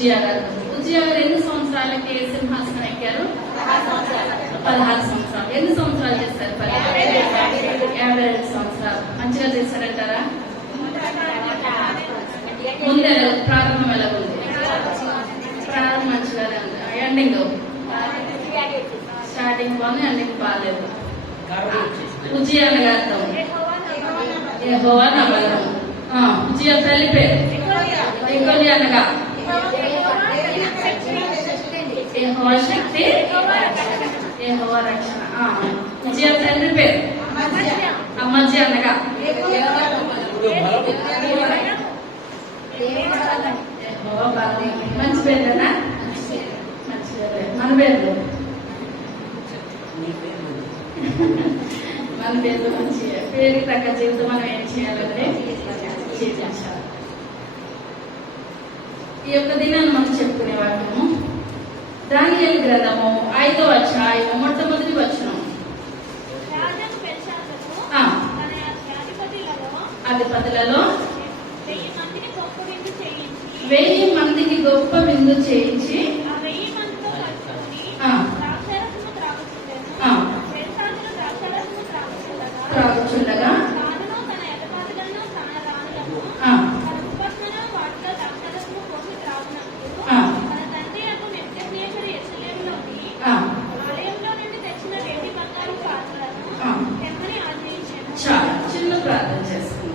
ఉజ్జియా గారు ఎన్ని సంవత్సరాలకి సింహాసనం ఎక్కారు? 16 సంవత్సరాలు. ఎన్ని సంవత్సరాలు చేస్తారు? 52 సంవత్సరాలు. మంచిగా చేశారంటారా? ముందే ప్రారంభం ఎలా ఉంది? ప్రారంభం మంచిగానే ఉంది. ఎండింగ్ స్టార్టింగ్ బాగుంది, ఎండింగ్ బాగాలేదు. ఉజ్జియా అనగా అర్థం యెహోవా నా బలం. ఉజ్జియా తల్లి పేరు ఎకోలి అనగా యెహోవా శక్తి, యెహోవా రక్షణ. ఉజ్జియా తండ్రి పేరు అమజ్య అనగా యెహోవా బలం. మంచి పేరునా? మంచి పేరు. మన పేరు మన పేరు మంచి పేరు తగ్గ జీవితం మనం ఏం చేయాలంటే జీవించాలి. ఈ యొక్క దినాన్ని మనం చెప్పుకునే వాక్యము దానియేలు గ్రంథము 5వ అధ్యాయము మొట్టమొదటి వచనం. అధిపతులలో 1000 మందికి గొప్ప విందు చేయించి త్రాగుచుండగా చిన్న ప్రార్థన చేసుకున్నాం.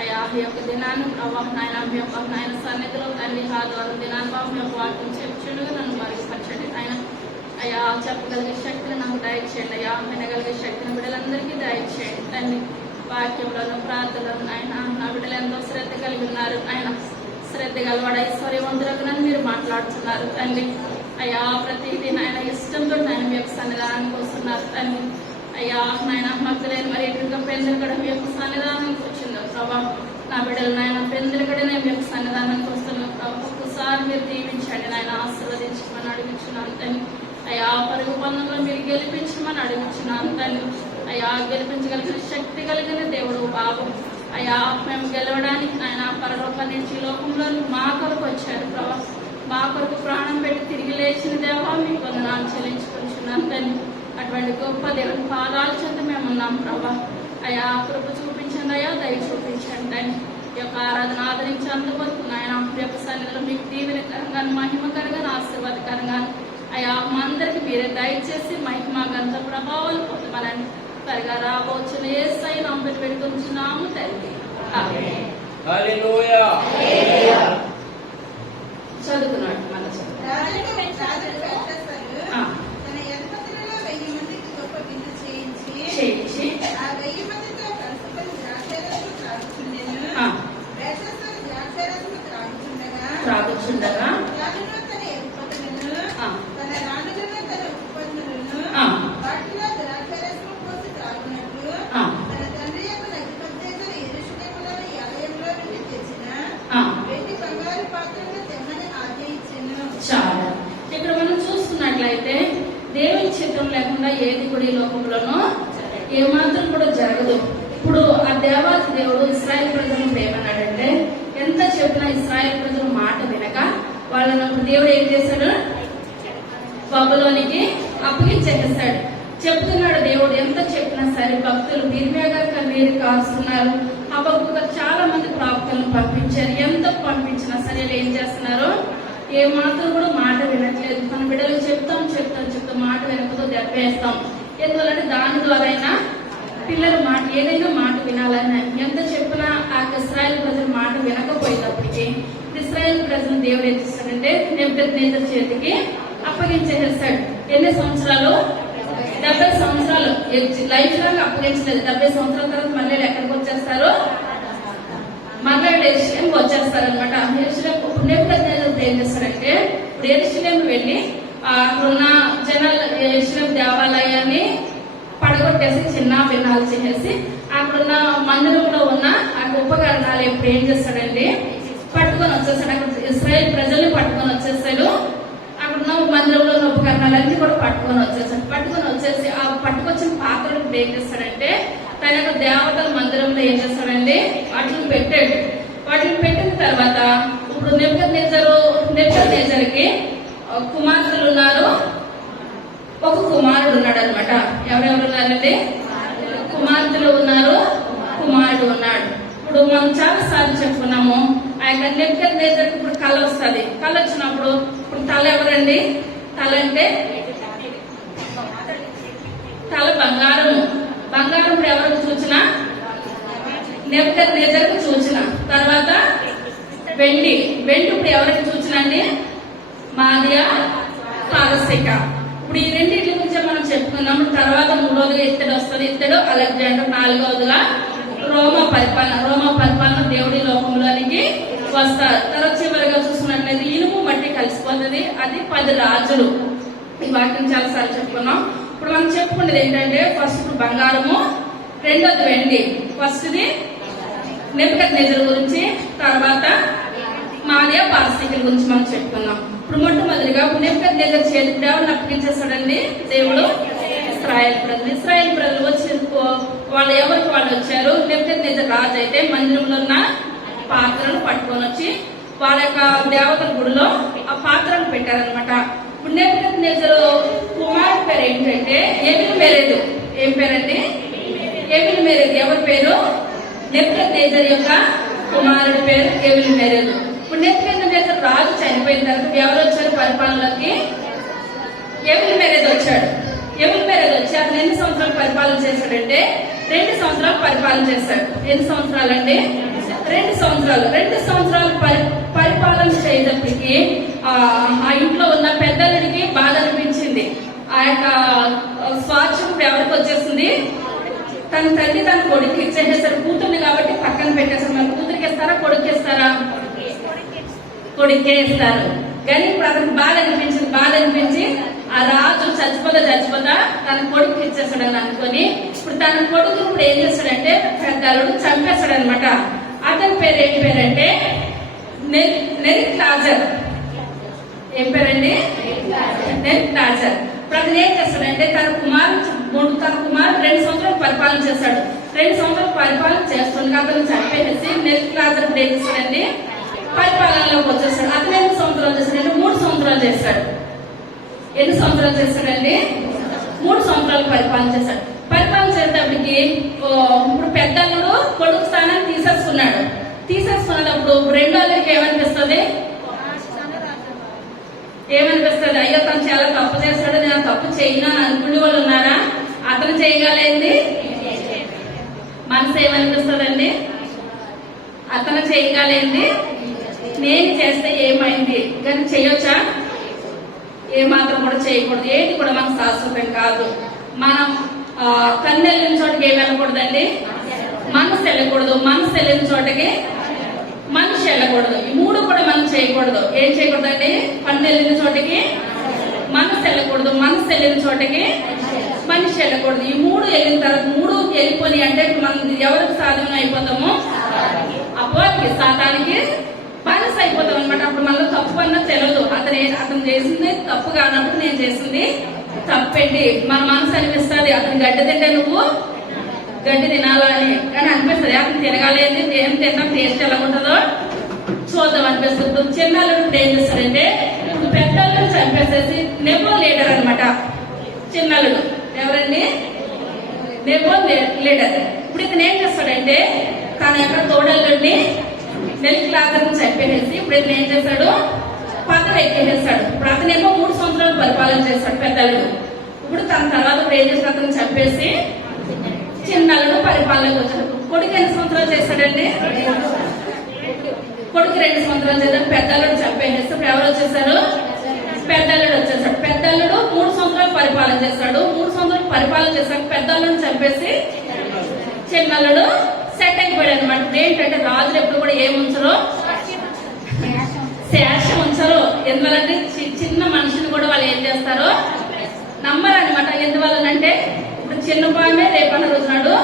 అయ్యా ఈ యొక్క దినాన్ని ప్రభావ నాయన మీ యొక్క నాయన సన్నిధిలో తండ్రి ఆదివారం దినాన్ని బాబు మీ యొక్క వాక్యం చెప్పుచుండగా నన్ను మరుగుపరచండి ఆయన. అయ్యా చెప్పగలిగే శక్తిని నాకు దయచేయండి. అయ్యా వినగలిగే శక్తిని బిడ్డలందరికీ దయచేయండి తండ్రి. వాక్యంలోను ప్రార్థనలు ఆయన నా బిడ్డలు ఎంతో శ్రద్ధ కలిగి ఉన్నారు. ఆయన శ్రద్ధ గలవాడ ఐశ్వర్యవంతులకు నన్ను మీరు మాట్లాడుతున్నారు తండ్రి. అయ్యా ప్రతిదీ నాయన ఇష్టంతో నాయన మీ యొక్క సన్నిధానానికి వస్తున్నారు తండ్రి. అయ్యా నాయన భక్తులైన మరి ఎదురుగా పెందలు కూడా మీ యొక్క సన్నిధానానికి వచ్చిందో ప్రభా. నా బిడ్డలు నాయన పెందలు కూడా నేను మీ యొక్క సన్నిధానానికి వస్తున్నాను ప్రభావ. ఒక్కసారి మీరు దీవించండి నాయన, ఆశీర్వదించమని అడుగుచున్నాను తండ్రి. అయ్యా పరుగు పందంలో మీరు గెలిపించమని అడుగుచున్నాను తండ్రి. అయ్యా గెలిపించగలిగిన శక్తి కలిగిన దేవుడు బాబు. అయ్యా మేము గెలవడానికి ఆయన పరలోకం నుంచి లోకంలో మా కొరకు వచ్చారు ప్రభా. మా కొరకు ప్రాణం పెట్టి తిరిగి లేచిన దేవా మీకు వందనాలు చెల్లించుకుంటున్నాను తండ్రి. అటువంటి గొప్ప దేవుని పాదాల చెంత మేము ఉన్నాం ప్రభా. అయ్యా కృప చూపించండి, అయ్యా దయ చూపించండి అని ఈ యొక్క ఆరాధన ఆదరించేందుకు నాయన ఈ యొక్క సన్నిధిలో మీకు దీవెనకరంగా మహిమకరంగా ఆశీర్వాదకరంగా అయ్యా మా అందరికి మీరే దయచేసి మహిమ గంత ప్రభావాలు పొందమని త్వరగా రాబోచున్న యేసయ్య నామములో పెట్టుకుంటున్నాము తండ్రి. చదువుకున్నాడు మన చేయించి త్రాగుచుండగా దేవుని చిత్తం లేకుండా ఏది కూడా ఈ లోకంలోనూ ఏమాత్రం కూడా జరగదు. ఇప్పుడు ఆ దేవాది దేవుడు ఇశ్రాయేల్ ప్రజలను ఏమన్నాడంటే, ఎంత చెప్పినా ఇశ్రాయేల్ ప్రజలు మాట వినక వాళ్ళను దేవుడు ఏం చేశాడు, బబులోనికి అప్పగించేసాడు. చెప్తున్నాడు దేవుడు, ఎంత చెప్పినా సరే భక్తులు నిర్వేగా కన్నీరు కాస్తున్నారు. హబక్కూకు చాలా మంది ప్రవక్తలను పంపించారు. ఎంత పంపించినా సరే ఏం చేస్తున్నారు, ఏ మాత్రం కూడా మాట వినట్లేదు. మన బిడ్డలు చెప్తాం మాట వినకపోతే దెబ్బేస్తాం. ఎందువల్లంటే దాని ద్వారా అయినా పిల్లలు మాట ఏదైనా మాట వినాలని ఎంత చెప్పినా ఆ ఇశ్రాయేల్ ప్రజలు మాట వినకపోయేటప్పటికి ఇశ్రాయేల్ ప్రజలు దేవుడు ఏం చేస్తాడంటే నెబుకద్నెజరు చేతికి అప్పగించేసాడు. ఎన్ని సంవత్సరాలు? 70 సంవత్సరాలు. Life long అప్పగించలేదు. 70 సంవత్సరాల తర్వాత మళ్ళీ ఎక్కడికి వచ్చేస్తారు, మళ్ళీ యెరూషలేంకి వచ్చేస్తారు అనమాట. యెరూషలేం నెబుకద్నెజరు ఏం చేస్తారంటే, ఇప్పుడు యెరూషలేం వెళ్ళి అక్కడున్న జనాలు యెరూషలేం దేవాలయాన్ని పడగొట్టేసి చిన్న భిన్నాలు చేసేసి అక్కడున్న మందిరంలో ఉన్న ఆ ఉపకరణాలు ఎప్పుడు ఏం చేస్తాడండి, పట్టుకొని వచ్చేస్తాడు. అక్కడ ఇశ్రాయేల్ ప్రజల్ని పట్టుకొని వచ్చేసాడు. అక్కడున్న మందిరంలో ఉన్న ఉపకరణాలన్నీ కూడా పట్టుకొని వచ్చేసి ఆ పట్టుకొచ్చిన పాత్రలు ఇప్పుడు ఏం చేస్తాడంటే తన యొక్క దేవతల మందిరంలో ఏం చేస్తాడండి, వాటిని పెట్టాడు. వాటిని పెట్టిన తర్వాత ఇప్పుడు నెబుకద్నెజరుకి కుమార్తెలు ఉన్నారు, ఒక కుమారుడు ఉన్నాడు అనమాట. ఎవరెవరు ఉన్నారండి? కుమార్తెలు ఉన్నారు, కుమారుడు ఉన్నాడు. ఇప్పుడు మనం చాలా సార్లు చెప్పుకున్నాము, ఆ యొక్క నెబుకద్నెజరుకి ఇప్పుడు కళ వస్తుంది. కళ వచ్చినప్పుడు ఇప్పుడు తల ఎవరండి? తల అంటే తల బంగారము. బంగారం ఇప్పుడు ఎవరికి సూచన? నెబుకద్నెజరుకు సూచన. తర్వాత వెండి. వెండి ఇప్పుడు ఎవరికి సూచన అండి? మాదియా, పారసిక. ఇప్పుడు ఈ రెండింటి గురించి మనం చెప్పుకున్నాము. తర్వాత మూడోదిగా ఇత్తడి వస్తుంది. ఇత్తడు అలెగ్జాండర్. నాలుగవదిగా రోమా పరిపాలన దేవుడి లోకంలోనికి వస్తారు. తర్వాత చివరిగా చూసుకున్నట్లయితే ఇనుము మట్టి కలిసిపోతుంది. అది 10 రాజులు. ఈ వాక్యం చాలా సార్లు చెప్పుకున్నాం. ఇప్పుడు మనం చెప్పుకునేది ఏంటంటే, ఫస్ట్ బంగారము, రెండోది వెండి. ఫస్ట్ది నెబుకద్నెజరు గురించి, తర్వాత మాదియా, పారసీకుల గురించి మనం చెప్పుకున్నాం. ఇప్పుడు మొట్టమొదటిగా నెబుకద్నెజరు చేతికి ఎవరిని అప్పగించేస్తాడండి దేవుడు? ఇశ్రాయేల్ ప్రజలు వచ్చి వాళ్ళు ఎవరికి వాళ్ళు వచ్చారు. నెబుకద్నెజరు రాజు అయితే మందిరంలో ఉన్న పాత్రను పట్టుకొని వచ్చి వాళ్ళ యొక్క దేవతల గుడిలో ఆ పాత్రను పెట్టారనమాట. ఇప్పుడు నెబుకద్నెజరు కుమారుడు పేరు ఏంటంటే ఎవిల్మెరోదు. ఏం పేరండి? ఎవిల్మెరోదు. ఎవరి పేరు? నెబుకద్నెజరు యొక్క కుమారుడి పేరు ఎవిల్మెరోదు. ఇప్పుడు నెబుకద్నెజరు రాజు చనిపోయిన తర్వాత ఎవరు వచ్చారు పరిపాలనలోకి? ఎవిల్మెరోదు వచ్చాడు. ఎవిల్మెరోదు వచ్చి అతను ఎన్ని సంవత్సరాలు పరిపాలన చేశాడంటే 2 సంవత్సరాలు పరిపాలన చేశాడు. ఎన్ని సంవత్సరాలండి? 2 సంవత్సరాలు. 2 సంవత్సరాలు పరిపాలన చేసేటప్పటికి ఆ ఇంట్లో ఉన్న పెద్దలకి బాధ అనిపించింది. ఆ యొక్క స్వార్థం ఎవరికి వచ్చేసింది? తన తల్లి తన కొడుకు ఇచ్చేసేసారు. కూతుర్ని కాబట్టి పక్కన పెట్టేసారు. మరి కూతురికి ఇస్తారా, కొడుకు ఇస్తారా? కొడుకే ఇస్తారు. కానీ ఇప్పుడు అతనికి బాధ అనిపించి ఆ రాజు చచ్చిపోతా తన కొడుకు ఇచ్చేస్తాడని అనుకొని ఇప్పుడు తన కొడుకు ఇప్పుడు ఏం చేస్తాడంటే పెద్దలుడు చంపేస్తాడు అనమాట. అతని పేరు ఏం పేరంటే నెబుకద్నెజర్. ఏం పేరండి? నెబుకద్నెజర్. ఇప్పుడు అతను ఏం చేస్తాడంటే తన కుమారుడు 2 సంవత్సరాలు పరిపాలన చేస్తాడు. 2 సంవత్సరాలు పరిపాలన చేస్తుంది. అతను చంపేసి నెబుకద్నెజర్ ఇప్పుడు ఏం చేస్తాడండి పరిపాలనలోకి వచ్చేస్తాడు. అతను ఎన్ని సంవత్సరాలు చేస్తాడంటే 3 సంవత్సరాలు చేస్తాడు. ఎన్ని సంవత్సరాలు చేస్తాడండి? 3 సంవత్సరాలు పరిపాలన చేస్తాడు. పరిపాలన చేసేటప్పటికి ఇప్పుడు పెద్దలు కొడుకు స్థానాన్ని తీసేసుకున్నప్పుడు రెండో అల్లుడికి ఏమనిపిస్తుంది? అయ్యో తను చాలా తప్పు చేస్తాడు, నేను తప్పు చేయను అని అనుకునే వాళ్ళు ఉన్నారా? అతను చేయగలేంది మనసు ఏమనిపిస్తుందండి? అతను చేయగలేంది నేను చేస్తే ఏమైంది కానీ చేయొచ్చా? ఏమాత్రం కూడా చేయకూడదు. ఏంటి కూడా మనకు శాశ్వతం కాదు. మనం కన్ను వెళ్ళిన చోటకి ఏం వెళ్ళకూడదండి? మనసు వెళ్ళకూడదు. మనసు వెళ్ళిన చోటకి మనిషి వెళ్ళకూడదు. ఈ 3 కూడా మనం చేయకూడదు. ఏం చేయకూడదండి? కన్ను వెళ్ళిన చోటకి మనసు వెళ్ళకూడదు. మనసు వెళ్ళిన చోటకి మనిషి వెళ్ళకూడదు. ఈ 3 వెళ్ళిన తర్వాత 3 వెళ్ళిపోయి అంటే మనం ఎవరికి సాధన అయిపోతామో అపోకి సాతానికి బానిస అయిపోతాం అనమాట. అప్పుడు మనలో తప్పు అన్నది తెలియదు. అతను చేసింది తప్పు కానప్పుడు నేను చేసింది తప్పండి. మన మనసు అనిపిస్తుంది అతను గడ్డి తింటే నువ్వు గడ్డి తినాలా అని, కానీ అనిపిస్తుంది అతను తినగలేదు, ఏం తింటాం, టేస్ట్ ఎలా ఉంటుందో చూద్దాం అనిపిస్తుంది. ఇప్పుడు చిన్నాళ్ళు ఇప్పుడు ఏం చేస్తారంటే పెద్దలను చంపేసేసి నెబో లీడర్ అనమాట. చిన్నాళ్ళు ఎవరండి? Nebo leader. ఇప్పుడు ఇతను ఏం చేస్తాడంటే తన యొక్క తోడల్లుడిని నెల్లిక్లాజర్ని చంపేసేసి ఇప్పుడు ఇతను ఏం చేశాడు, పదవి ఎక్కేసేస్తాడు. ఇప్పుడు అతనేమో 3 సంవత్సరాలు పరిపాలన చేస్తాడు పెద్దలు. ఇప్పుడు తన తర్వాత ఇప్పుడు ఏం చేస్తాడు, అతను చంపేసి చిన్నలను పరిపాలనకు వచ్చాడు. కొడుకు ఎన్ని సంవత్సరాలు చేస్తాడండి? కొడుకు 2 సంవత్సరాలు చేశాడు. పెద్దల్లుడు చంపేసేసి ఇప్పుడు ఎవరు వచ్చేసారు? పెద్దల్లుడు వచ్చేసాడు. పెద్దల్లుడు 3 సంవత్సరాలు పరిపాలన చేస్తాడు. 3 సంవత్సరాలు పరిపాలన చేశాక పెద్దల్లుడు చంపేసి చిన్నల్లుడు సెట్ అయిపోయాడు అనమాట. ఏంటంటే రాజులు ఎప్పుడు కూడా ఏం ఉంచరు, శేషం ఉంచరు. ఎందువల్లంటే చిన్న మనిషిని కూడా వాళ్ళు ఏం చేస్తారు, నమ్మరు అనమాట. ఎందువల్లనంటే ఇప్పుడు చిన్న పామే రేపన్న రోజు నాడు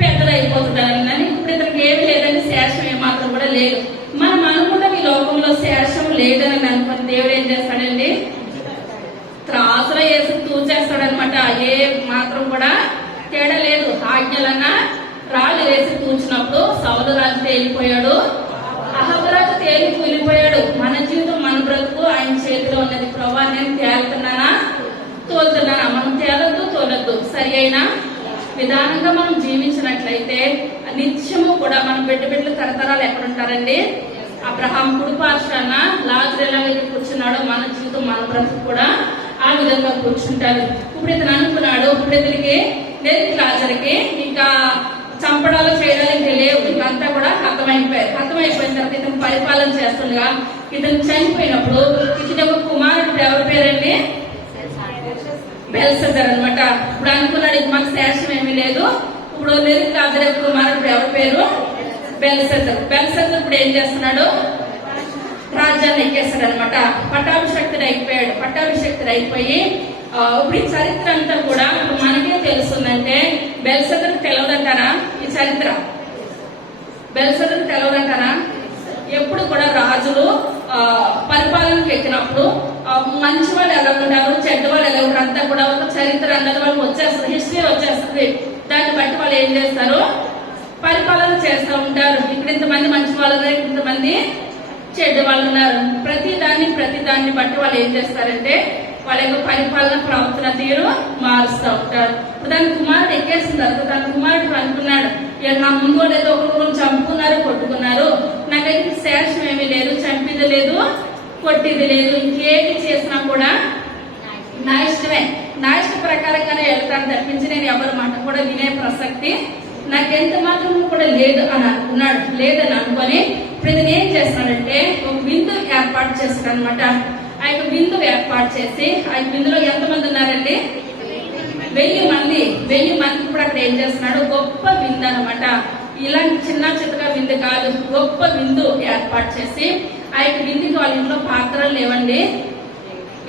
పెద్దదైపోతుందని. ఇప్పుడు ఇతనికి ఏమి లేదని శేషం ఏమాత్రం కూడా లేదు. మనం అనుకుంటాం ఈ లోకంలో శేషం లేదని అనుకుని దేవుడు ఏం చేస్తాడండి, త్రాసులో వేసి తూచేస్తాడనమాట. ఏ మాత్రం కూడా తేడా లేదు. ఆజ్ఞలన్నా రాళ్ళు వేసి తూచినప్పుడు సౌలు రాజు తేలిపోయాడు, అహబరాజు తేలి కూలిపోయాడు. మన జీవితం మన బ్రతుకు ఆయన చేతిలో ఉన్నది. ప్రభా నేను తేలుతున్నానా తోలుతున్నానా? మనం తేలొద్దు తోలొద్దు. సరి అయిన విధానంగా మనం జీవించినట్లయితే నిత్యము కూడా మన బిడ్డలు తరతరాలు ఎక్కడుంటారండి? అబ్రహాం కుడి పార్శ్వాన లాజరు ఎలాగైతే కూర్చున్నాడో మన జీవితం మన బ్రతుకు కూడా ఆ విధంగా కూర్చుంటారు. ఇప్పుడు ఇతను అనుకున్నాడు, ఇప్పుడు ఇతనికి లాజరుకి ఇంకా చంపడాలు చేయడానికి లేవు, ఇంకంతా కూడా హతమైపోయారు. హతమైపోయిన తర్వాత ఇతను పరిపాలన చేస్తుండగా ఇతను చనిపోయినప్పుడు ఇతని ఒక కుమారుడు ఎవరి పేరండి? బెల్షస్సర్ అనమాట. ఇప్పుడు అనుకున్నాడు ఇది మాకు శేషం ఏమీ లేదు. ఇప్పుడు నెల్లిక్లాజరు యొక్క కుమారుడు ఎవరి పేరు? బెల్షస్సర్. బెల్షస్సర్ ఇప్పుడు ఏం చేస్తున్నాడు, రాజ్యాన్ని ఎక్కేస్తాడు అనమాట. పట్టాభిషక్తుడు అయిపోయాడు. పట్టాభిషక్తుడు అయిపోయి ఇప్పుడు ఈ చరిత్ర అంతా కూడా మనకే తెలుస్తుందంటే బెల్షస్సర్కి తెలియదంటారా? ఈ చరిత్ర బెల్షస్సర్కి తెలియదంటారా? ఎప్పుడు కూడా రాజులు పరిపాలనకు ఎక్కినప్పుడు మంచి వాళ్ళు ఎలా ఉంటారు, చెడ్డ వాళ్ళు ఎలా ఉంటారు అంతా కూడా ఒక చరిత్ర అన్నది వాళ్ళకి వచ్చేస్తుంది, హిస్టరీ వచ్చేస్తుంది. దాన్ని బట్టి వాళ్ళు ఏం చేస్తారు, పరిపాలన చేస్తూ ఉంటారు. ఇక్కడ ఇంతమంది మంచి వాళ్ళు ఉన్నారు, ఇంతమంది చెడ్డ వాళ్ళు ఉన్నారు. ప్రతి దాన్ని బట్టి వాళ్ళు ఏం చేస్తారంటే వాళ్ళ యొక్క పరిపాలన ప్రవర్తన తీరు మారుస్తూ ఉంటారు. ఇప్పుడు దాని కుమారుడు ఎక్కేసిన తర్వాత తన కుమారుడు అనుకున్నాడు, నా ముందు వాళ్ళు ఏదో ఒకరు చంపుకున్నారు, కొట్టుకున్నారు, నాకైతే శేషం ఏమీ లేదు, చంపిది లేదు, కొట్టిది లేదు, ఇంకేది చేసినా కూడా నా ఇష్టమే, నా ఇష్ట ప్రకారంగానే వెళ్తాను తప్పించి నేను ఎవరి మాట కూడా వినే ప్రసక్తి నాకెంత మాత్రం కూడా లేదు అని అనుకున్నాడు. లేదని అనుకొని ఇప్పుడు ఇతను ఏం చేస్తున్నాడంటే ఒక విందు ఏర్పాటు చేస్తాడు అనమాట. ఆ యొక్క విందు ఏర్పాటు చేసి ఆ విందులో ఎంతమంది ఉన్నారండి? 1000 మంది. 1000 మందికి ఇప్పుడు అక్కడ ఏం చేస్తున్నాడు, గొప్ప విందు అనమాట. ఇలాంటి చిన్న చిత్తగా విందు కాదు, గొప్ప విందు ఏర్పాటు చేసి ఆ యొక్క విందుకి వాళ్ళ ఇంట్లో పాత్రలు లేవండి,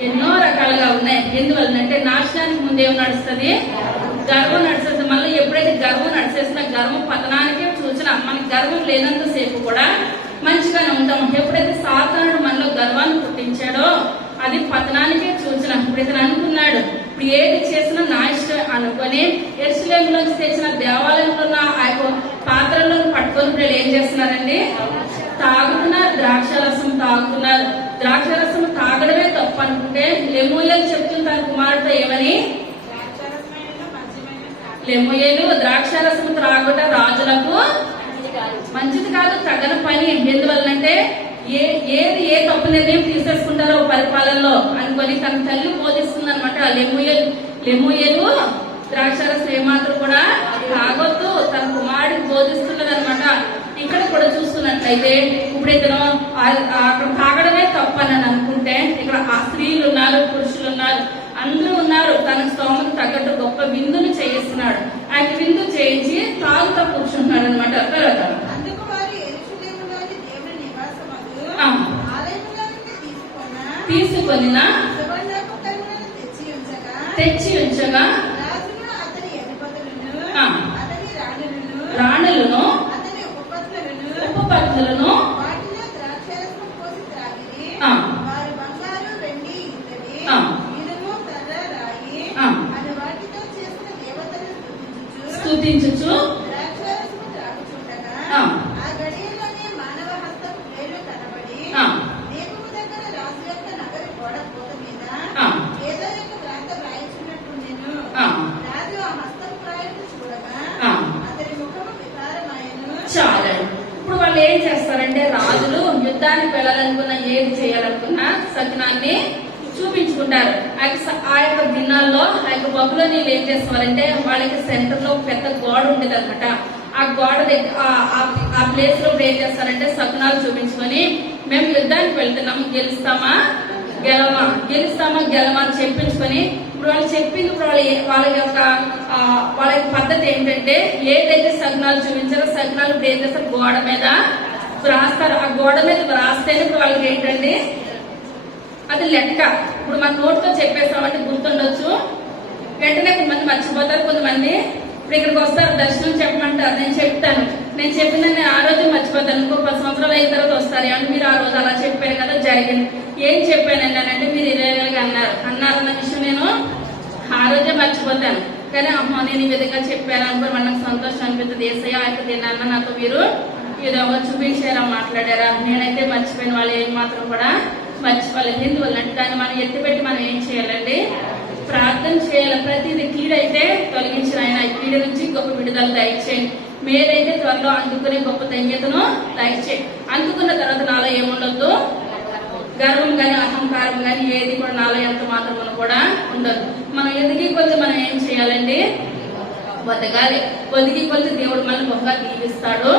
ఎన్నో రకాలుగా ఉన్నాయి. ఎందువల్లంటే నాశనానికి ముందు ఏం నడుస్తుంది, గర్వం నడిచేస్తుంది. మళ్ళీ ఎప్పుడైతే గర్వం నడిచేసిన గర్వం పతనానికే సూచన. మనకి గర్వం లేనంత సేపు కూడా మంచిగానే ఉంటాం. ఎప్పుడైతే సాతానుడు మనలో గర్వాన్ని పుట్టించాడో అది పతనానికే సూచన. ఇప్పుడు ఇతను అనుకున్నాడు, ఇప్పుడు ఏది చేసినా నా ఇష్టం అనుకొని యెరూషలేములోంచి తెచ్చిన దేవాలయంలో ఉన్న ఆ యొక్క పాత్రలను పట్టుకొని ఇప్పుడు ఏం చేస్తున్నారండి, తాగుతున్నారు, ద్రాక్షరసం తాగుతున్నారు. ద్రాక్షరసం తాగడమే తప్పు అనుకుంటే లెమూయేలు చెప్తుంది తన కుమారుడితో ఏమని, లెమూయేలు ద్రాక్షరసం త్రాగుట రాజులకు మంచిది కాదు, తగని పని. ఎందువల్లంటే ఏది ఏ తప్పు నిర్ణయం తీసేసుకుంటారో పరిపాలనలో అనుకొని తన తల్లి బోధిస్తుంది అనమాట. లెమూయేలు ద్రాక్షరసం ఏమాత్రం కూడా తాగొద్దు తన కుమారుడికి బోధిస్తున్నది అనమాట. ఇక్కడ కూడా చూస్తున్నట్లయితే ఇప్పుడు ఇతను అక్కడ తాగడమే తప్పు అని అనుకుంటే ఇక్కడ ఆ స్త్రీలు ఉన్నారు, పురుషులు ఉన్నారు, అందరూ ఉన్నారు. తన స్తోమకు తగ్గట్టు గొప్ప విందును చేయిస్తున్నాడు. ఆ విందు చేయించి తాగుతా కూర్చుంటున్నాడు అనమాట. తర్వాత తీసుకొని తెచ్చి ఉంచగా రాణులను ఉపపత్నులను స్తుతించుచు ద్రాక్షారసము త్రాగుచుండగా ఆ. ఆ గడియలోనే మానవ హస్తపు వేళ్ళు కనబడి ఆ. దీపము దగ్గర రాజు యొక్క నగరి గోడ పూత మీద ఆ. ఏదో యొక్క ప్రాంత వ్రాయించినట్టు నేను ఆ. రాజు ఆ హస్తపు ప్రాయము చూడగా ఆ. అతని ముఖము వికారమాయను. చాలండి. ఇప్పుడు వాళ్ళు ఏం చేస్తారంటే రాజులు యుద్ధానికి వెళ్ళాలనుకున్నా ఏది చేయాలనుకున్నా సకినాన్ని చూపించుకుంటారు. ఆ యొక్క దినాల్లో ఆ యొక్క బబులోనీలు ఏం చేస్తారంటే వాళ్ళకి సెంటర్ లో పెద్ద గోడ ఉండేది అనమాట. ఆ గోడ దగ్గర ఆ ప్లేస్ లో ఏం చేస్తారంటే సకినాలు చూపించుకొని మేము యుద్ధానికి వెళ్తున్నాము, గెలుస్తామా గెలమా అని చెప్పించుకొని ఇప్పుడు వాళ్ళు చెప్పింది ఇప్పుడు వాళ్ళ యొక్క పద్ధతి ఏంటంటే ఏదైతే సగ్నాలు చూపించారో సగ్నాలు ఇప్పుడు ఏం చేస్తారు గోడ మీద వ్రాస్తారు. ఆ గోడ మీద వ్రాస్తేనే ఇప్పుడు వాళ్ళకి ఏంటండి అది లెక్క. ఇప్పుడు మన నోటితో చెప్పేస్తామంటే గుర్తుండొచ్చు, వెంటనే కొంతమంది మర్చిపోతారు. కొంతమంది ఇప్పుడు ఇక్కడికి వస్తారు దర్శనం చెప్పమంటారు, నేను చెప్తాను, నేను చెప్పిన నేను ఆ రోజు మర్చిపోతాను. ఇంకో 10 సంవత్సరాలు అయిన తర్వాత వస్తారు అంటే మీరు ఆ రోజు అలా చెప్పారు కదా జరిగింది, ఏం చెప్పానండి అంటే మీరు ఇలాగా అన్నారన్న విషయం నేను ఆ రోజే మర్చిపోతాను. కానీ అమ్మ నేను ఈ విధంగా చెప్పాను అనుకో మనకు సంతోషం అనిపిస్తుంది. ఏసయ్య అయితే తిన్నాను నాతో మీరు ఏదో చూపించారా మాట్లాడారా, నేనైతే మర్చిపోయిన వాళ్ళు ఏం మాత్రం కూడా మర్చిపోలేదు. ఎందువల్ల అంటే దాన్ని మనం ఎత్తిపెట్టి మనం ఏం చేయాలండి ప్రార్థన చేయాలి. ప్రతిదీ కీడైతే తొలగించిన ఆయన ఈ కీడు నుంచి గొప్ప విడుదల దయచేయండి. మేలైతే త్వరలో అందుకునే గొప్ప ధన్యతను దయచేయండి. అందుకున్న తర్వాత నాలో ఏముండొద్దు, గర్వం గాని అహంకారం గాని ఏది కూడా నాలో ఎంత మాత్రం కూడా ఉండదు. మనం ఎదిగి కొద్ది మనం ఏం చేయాలండి బతకాలి. ఒదిగి కొద్ది దేవుడు మనల్ని గొప్పగా దీవిస్తాడు,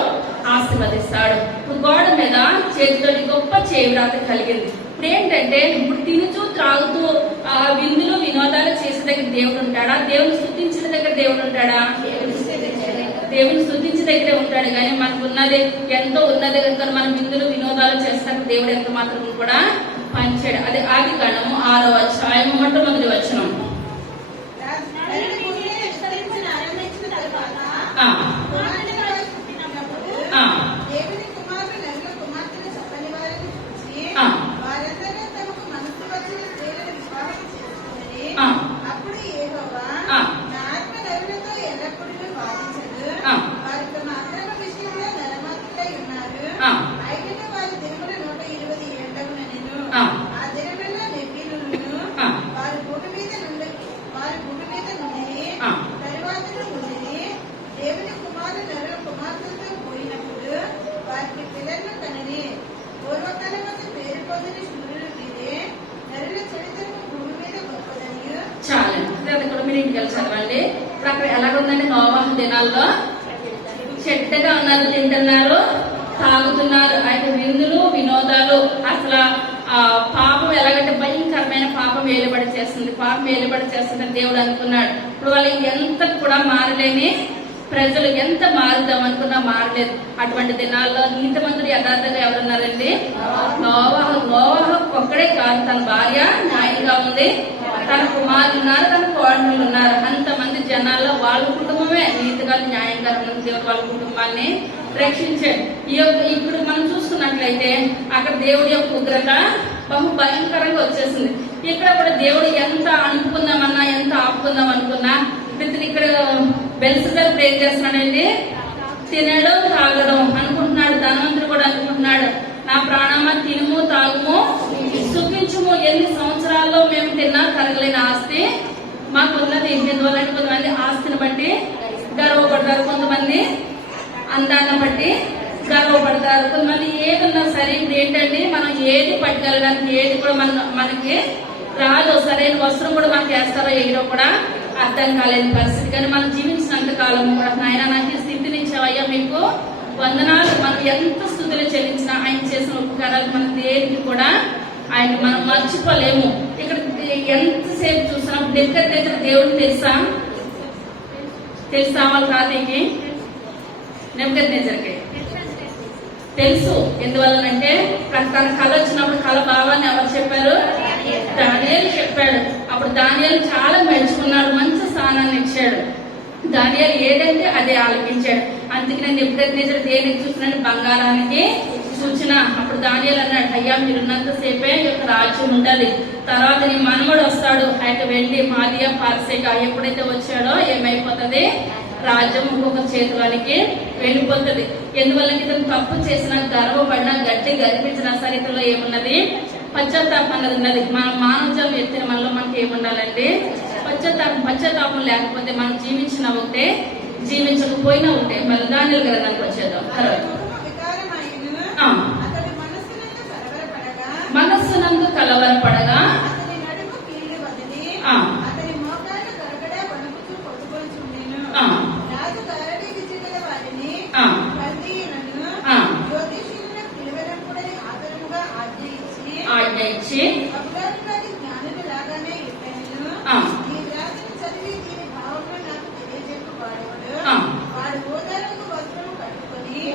ఆశీర్వదిస్తాడు. ఇప్పుడు గోడ మీద చేతితోటి గొప్ప చేవ్రాత కలిగింది. ఇప్పుడు ఏంటంటే ఇప్పుడు తినుచూ త్రాగుతూ విందులు వినోదాలు చేసే దగ్గర దేవుడు ఉంటాడా, దేవుని స్తుతించిన దగ్గర దేవుడు ఉంటాడా? దేవుని స్తుతించే దగ్గరే ఉంటాడు. కానీ మనకు ఉన్నది ఎంతో ఉన్నది కనుక మనం విందులు వినోదాలు చేస్తాక దేవుడు ఎంత మాత్రం కూడా పంచాడు. అది ఆదికాండము 6వ అధ్యాయము మొట్టమొదటి వచనం. దేవుని కుమారుడు నరుల కుమార్తెను చెప్పని వారిని చూసి వారందరూ తమకు మనసు వచ్చిన స్త్రీలను వివాహం చేసుకుని అప్పుడు యెహోవా నా ఆత్మ నరులతో ఎల్లప్పుడూ వాదించదు, వారి తమ అక్రమ విషయంలో నరమాత్రులై ఉన్నారు. అయినను వారి దినముల 120 ఏళ్లగున నేను ఆ దినములలో నెఫీలులను వారి భూమి మీద నుండి తరువాతను ఉండిరి. దేవుని కుమారుడు నరుల కుమార్తెలతో పోయినప్పుడు వారికి పిల్లలను కనని. పూర్వకాలమందు పేరు పొందిన శూరులు వీరే, నరుల చరిత్రము భూమి మీద గొప్పదని. చాలండి, అది కూడా మీరు ఇంటికి చదవండి. ఇప్పుడు అక్కడ ఎలాగుందండి నోవాహు దినాల్లో చెడ్డగా ఉన్నారు, తింటున్నారు, తాగుతున్నారు, అయితే విందులు వినోదాలు. అసలు పాపం ఎలాగంటే భయంకరమైన పాపం ఏలుబడి చేస్తుంది. పాపం ఏలుబడి చేస్తుందని దేవుడు అనుకున్నాడు. ఇప్పుడు వాళ్ళు ఎంత కూడా మారలేని ప్రజలు, ఎంత మారుదాం అనుకున్నా మారలేదు. అటువంటి దినాల్లో నీతిమంతుడు యథార్థంగా ఎవరున్నారండి? నోవాహు ఒక్కడే కాదు, తన భార్య న్యాయంగా ఉంది, తన కుమారులు ఉన్నారు, తన కోడళ్ళు ఉన్నారు. అంతమంది జనాల్లో వాళ్ళ కుటుంబమే నీతిగా న్యాయంగా ఉన్నది. దేవుడు వాళ్ళ కుటుంబాన్ని రక్షించాడు. ఇప్పుడు మనం చూసుకున్నట్లయితే అక్కడ దేవుడి యొక్క ఉగ్రత బహు భయంకరంగా వచ్చేసింది. ఇక్కడ కూడా దేవుడు ఎంత అనుకుందామన్నా ఎంత ఆపుకుందాం అనుకున్నా ఇక్కడ బెల్షస్సర్ ఏం చేస్తున్నాడండి? తినడం తాగడం అనుకుంటున్నాడు. ధనవంతుడు కూడా అనుకుంటున్నాడు నా ప్రాణమా తినుము తాగుము సుఖించుము. ఎన్ని సంవత్సరాల్లో మేము తిన్నా కరగలేని ఆస్తి మాకున్నది. ఎందువల్ల కొంతమంది ఆస్తిని బట్టి గర్వపడతారు, కొంతమంది అందాన్ని బట్టి గర్వపడతారు, కొంతమంది ఏదున్నా సరే. ఇప్పుడు ఏంటండి మనం ఏది పట్టుకెళ్ళడానికి ఏది కూడా మనకి రాదు. సరైన వస్త్రం కూడా మనకి వేస్తారో ఏదో కూడా అర్థం కాలేని పరిస్థితి. కానీ మనం జీవించినంత కాలం కూడా నాయన నాకు ఈ స్థితిని ఇచ్చావయ్యా మీకు వందనాలు. మనం ఎంత స్థుతులు చెల్లించినా ఆయన చేసిన ఉపకారాలు మన దేనికి కూడా ఆయన మనం మర్చిపోలేము. ఇక్కడ ఎంతసేపు చూసినా నెబ్బెత్తైతే దేవుడిని తెలుసా వాళ్ళ తాతయ్యకి నెబ్బెత్తేసరికి తెలుసు. ఎందువల్లనంటే తన కళ వచ్చినప్పుడు కళ భావాన్ని ఎవరు చెప్పారు? దానియేలు చెప్పాడు. అప్పుడు దానియేలు చాలా మెచ్చుకున్నాడు, మంచి స్థానాన్ని ఇచ్చాడు. దానియేలు ఏదంటే అదే ఆలకించాడు. అందుకే నేను నెబుకద్నెజరు దేనికి చూసినాను? బంగారానికి సూచన. అప్పుడు దానియేలు అన్నాడు, అయ్యా మీరున్నంత సేపే యొక్క రాజ్యం ఉంటది, తర్వాత నీ మనవడు వస్తాడు, ఆయన వెళ్ళి మాదియా పార్సేగా ఎప్పుడైతే వచ్చాడో ఏమైపోతుంది? రాజ్యం ఇంకొక చేతిలోనికి వెళ్ళిపోతుంది. ఎందువల్ల ఇతను తప్పు చేసిన, గర్వపడిన, గట్టి గర్పించిన సరే ఇతరులో ఏమున్నది? పశ్చాత్తాపం అన్నది ఉన్నది. మన మానవ ఎత్తిన మనలో మనకి ఏముండాలండి? పశ్చాత్తాపం లేకపోతే మనం జీవించిన ఒకటే, జీవించకపోయినా ఒకటే. మళ్ళీ దాని గ్రంథానికి వచ్చేద్దాం. మనస్సునందు కలవరపడగా ఆజ్ఞ ఇచ్చి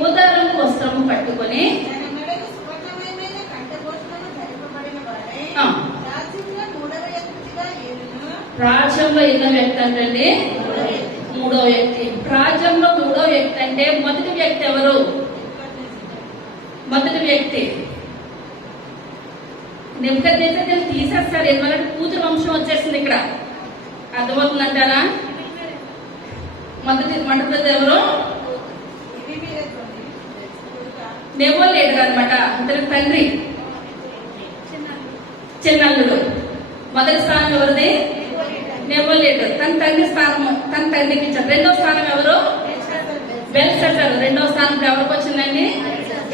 ఊదారంగు వస్త్రము కట్టుకొని రాజ్యంలో ఎన్నో వ్యక్తి అంటే మూడో వ్యక్తి. రాజ్యంలో మూడో వ్యక్తి అంటే మొదటి వ్యక్తి ఎవరు? మొదటి వ్యక్తి నెబుకద్నెజరు తీసేస్తారు. ఎందుకంటే కూతురు వంశం వచ్చేసింది ఇక్కడ. అర్థమవుతుందంటారా? మొదటి ఎవరు? నెబోలేడు అనమాట. ఇతని తండ్రి చిన్నల్లుడు. మొదటి స్థానం ఎవరిది? నెబోలేడు. తన తండ్రి స్థానం తన తండ్రికి ఇచ్చారు. రెండో స్థానం ఎవరు? బెల్షస్సరు. రెండో స్థానం ఎవరికి వచ్చిందండి?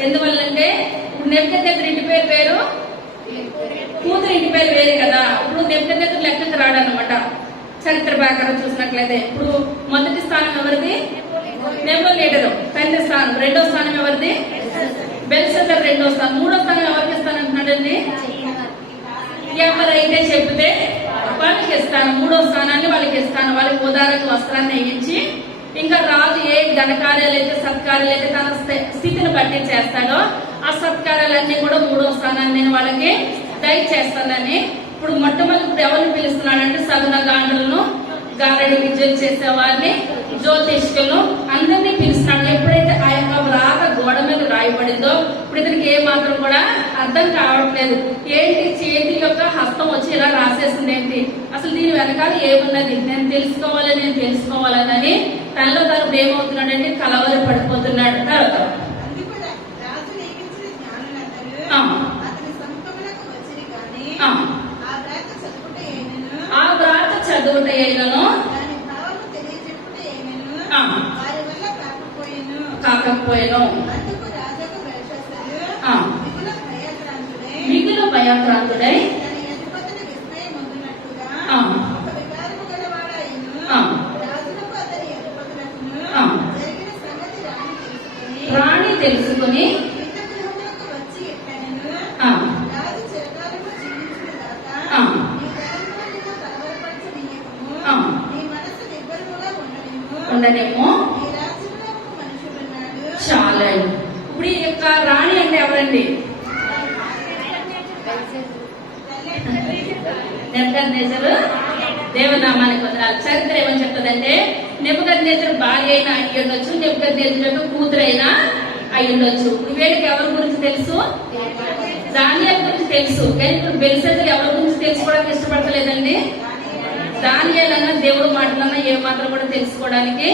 ఎందువల్లంటే ఇప్పుడు నెబుకద్నెజరు ఇంటి పేరు వేరు, కూతురు ఇంటి పేరు వేరే కదా. ఇప్పుడు నెబుకద్నెజరు లెక్కకు రాడనమాట. చరిత్ర ప్రకారం చూసినట్లయితే ఇప్పుడు మొదటి స్థానం ఎవరిది? నెబోలేడు తండ్రి స్థానం. రెండో స్థానం ఎవరిది? బెల్షస్సరు రెండో స్థానం. మూడో స్థానం ఎవరికి ఇస్తానంటున్నాడండి? ఎవరైతే చెప్తే వాళ్ళకి ఇస్తాను. మూడో స్థానాన్ని వాళ్ళకి ఇస్తాను. వాళ్ళకి ఉదారక వస్త్రాన్ని వేయించి, ఇంకా రాజు ఏ ఘనకార్యాలైతే సత్కార్యాలైతే తన స్థితిని బట్టి చేస్తాడో ఆ సత్కార్యాలన్నీ కూడా మూడో స్థానాన్ని నేను వాళ్ళకి దయచేస్తానని. ఇప్పుడు మొట్టమొదటి ఎవరిని పిలుస్తున్నాడంటే సగుణ గాండ్రులను, గారెడు విద్యలు చేసే వారిని, జ్యోతిష్కులను అందరినీ పిలుస్తున్నాడు. ఎప్పుడైతే ఆ యొక్క వ్రాత గోడ మీద రాయబడిందో ఇప్పుడు ఇతనికి ఏ మాత్రం కూడా అర్థం కావట్లేదు. ఏంటి చేతి యొక్క హస్తం వచ్చి ఇలా రాసేసింది ఏంటి, అసలు దీని వెనకాల ఏమున్నది, నేను తెలుసుకోవాలని తనలో తను ఏమవుతున్నాడంటే కలవరి పడిపోతున్నాడు. తర్వాత ఆ వ్రాత చదువుట అయినను కాకపోయాను. మిగులు భయాక్రాంతుడై రాణి తెలుసుకుని ఉండనేమో చాలా. ఇప్పుడు ఈ యొక్క రాణి అంటే ఎవరండి? నెబుకద్నెజరు. దేవనామానికి వందనాలు. చరిత్ర ఏమని చెప్తుందంటే నెబుకద్నెజరు భార్య అయినా అయి ఉండొచ్చు, నెబుకద్నెజరు యొక్క కూతురు అయినా అయి ఉండొచ్చు. వీళ్ళకి ఎవరి గురించి తెలుసు? దానియేలు గురించి తెలుసు. కానీ ఇప్పుడు బెల్షస్సరు ఎవరి గురించి తెలుసుకోవడానికి ఇష్టపడతలేదండి. దానియేలు అన్న దేవుడు మాటలన్నా ఏ మాత్రం కూడా తెలుసుకోవడానికి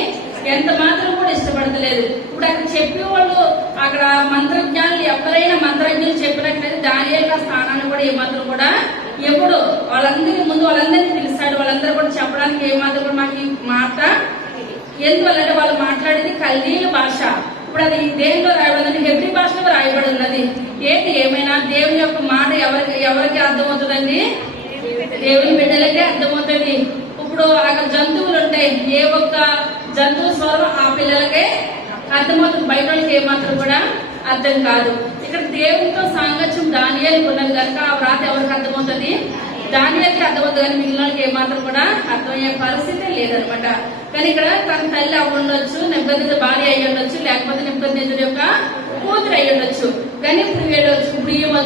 ఎంత మాత్రం కూడా ఇష్టపడతలేదు. ఇప్పుడు అక్కడ చెప్పేవాళ్ళు, అక్కడ మంత్రజ్ఞానులు ఎవరైనా మంత్రజ్ఞులు చెప్పినట్లయితే దానియేలు ఆ స్థానాన్ని కూడా ఏమాత్రం కూడా ఎప్పుడు వాళ్ళందరికీ ముందు వాళ్ళందరినీ పిలుస్తాడు. వాళ్ళందరూ కూడా చెప్పడానికి ఏమాత్రం కూడా మాకు ఈ మాట ఎందువల్లంటే వాళ్ళు మాట్లాడేది కల్దీయుల భాష. ఇప్పుడు అది దేనిలో రాయబడిందంటే హెబ్రీ భాషలో రాయబడి ఉన్నది. ఏంటి ఏమైనా దేవుని యొక్క మాట ఎవరికి అర్థమవుతుందండి? దేవుని బిడ్డలకే అర్థమవుతుంది. ఇప్పుడు అక్కడ జంతువులు ఉంటాయి, ఏ ఒక్క జంతువు స్వరం ఆ పిల్లలకే అర్థమవుతుంది, బయట వాళ్ళకి ఏమాత్రం కూడా అర్థం కాదు. ఇక్కడ దేవునితో సాంగత్యం దానియేలుకు ఉన్నది కనుక ఆ వ్రాత ఎవరికి అర్థమవుతుంది? దానియేలుకి అర్థమవుతుంది, కానీ మిగిలిన వాళ్ళకి ఏమాత్రం కూడా అర్థమయ్యే పరిస్థితి లేదనమాట. కానీ ఇక్కడ తన తల్లి అవి ఉండొచ్చు, నెబుకద్నెజరు భార్య అయ్యి ఉండొచ్చు, లేకపోతే నెబుకద్నెజరు యొక్క కూతురు అయ్యి ఉండొచ్చు. కానీ ఇప్పుడు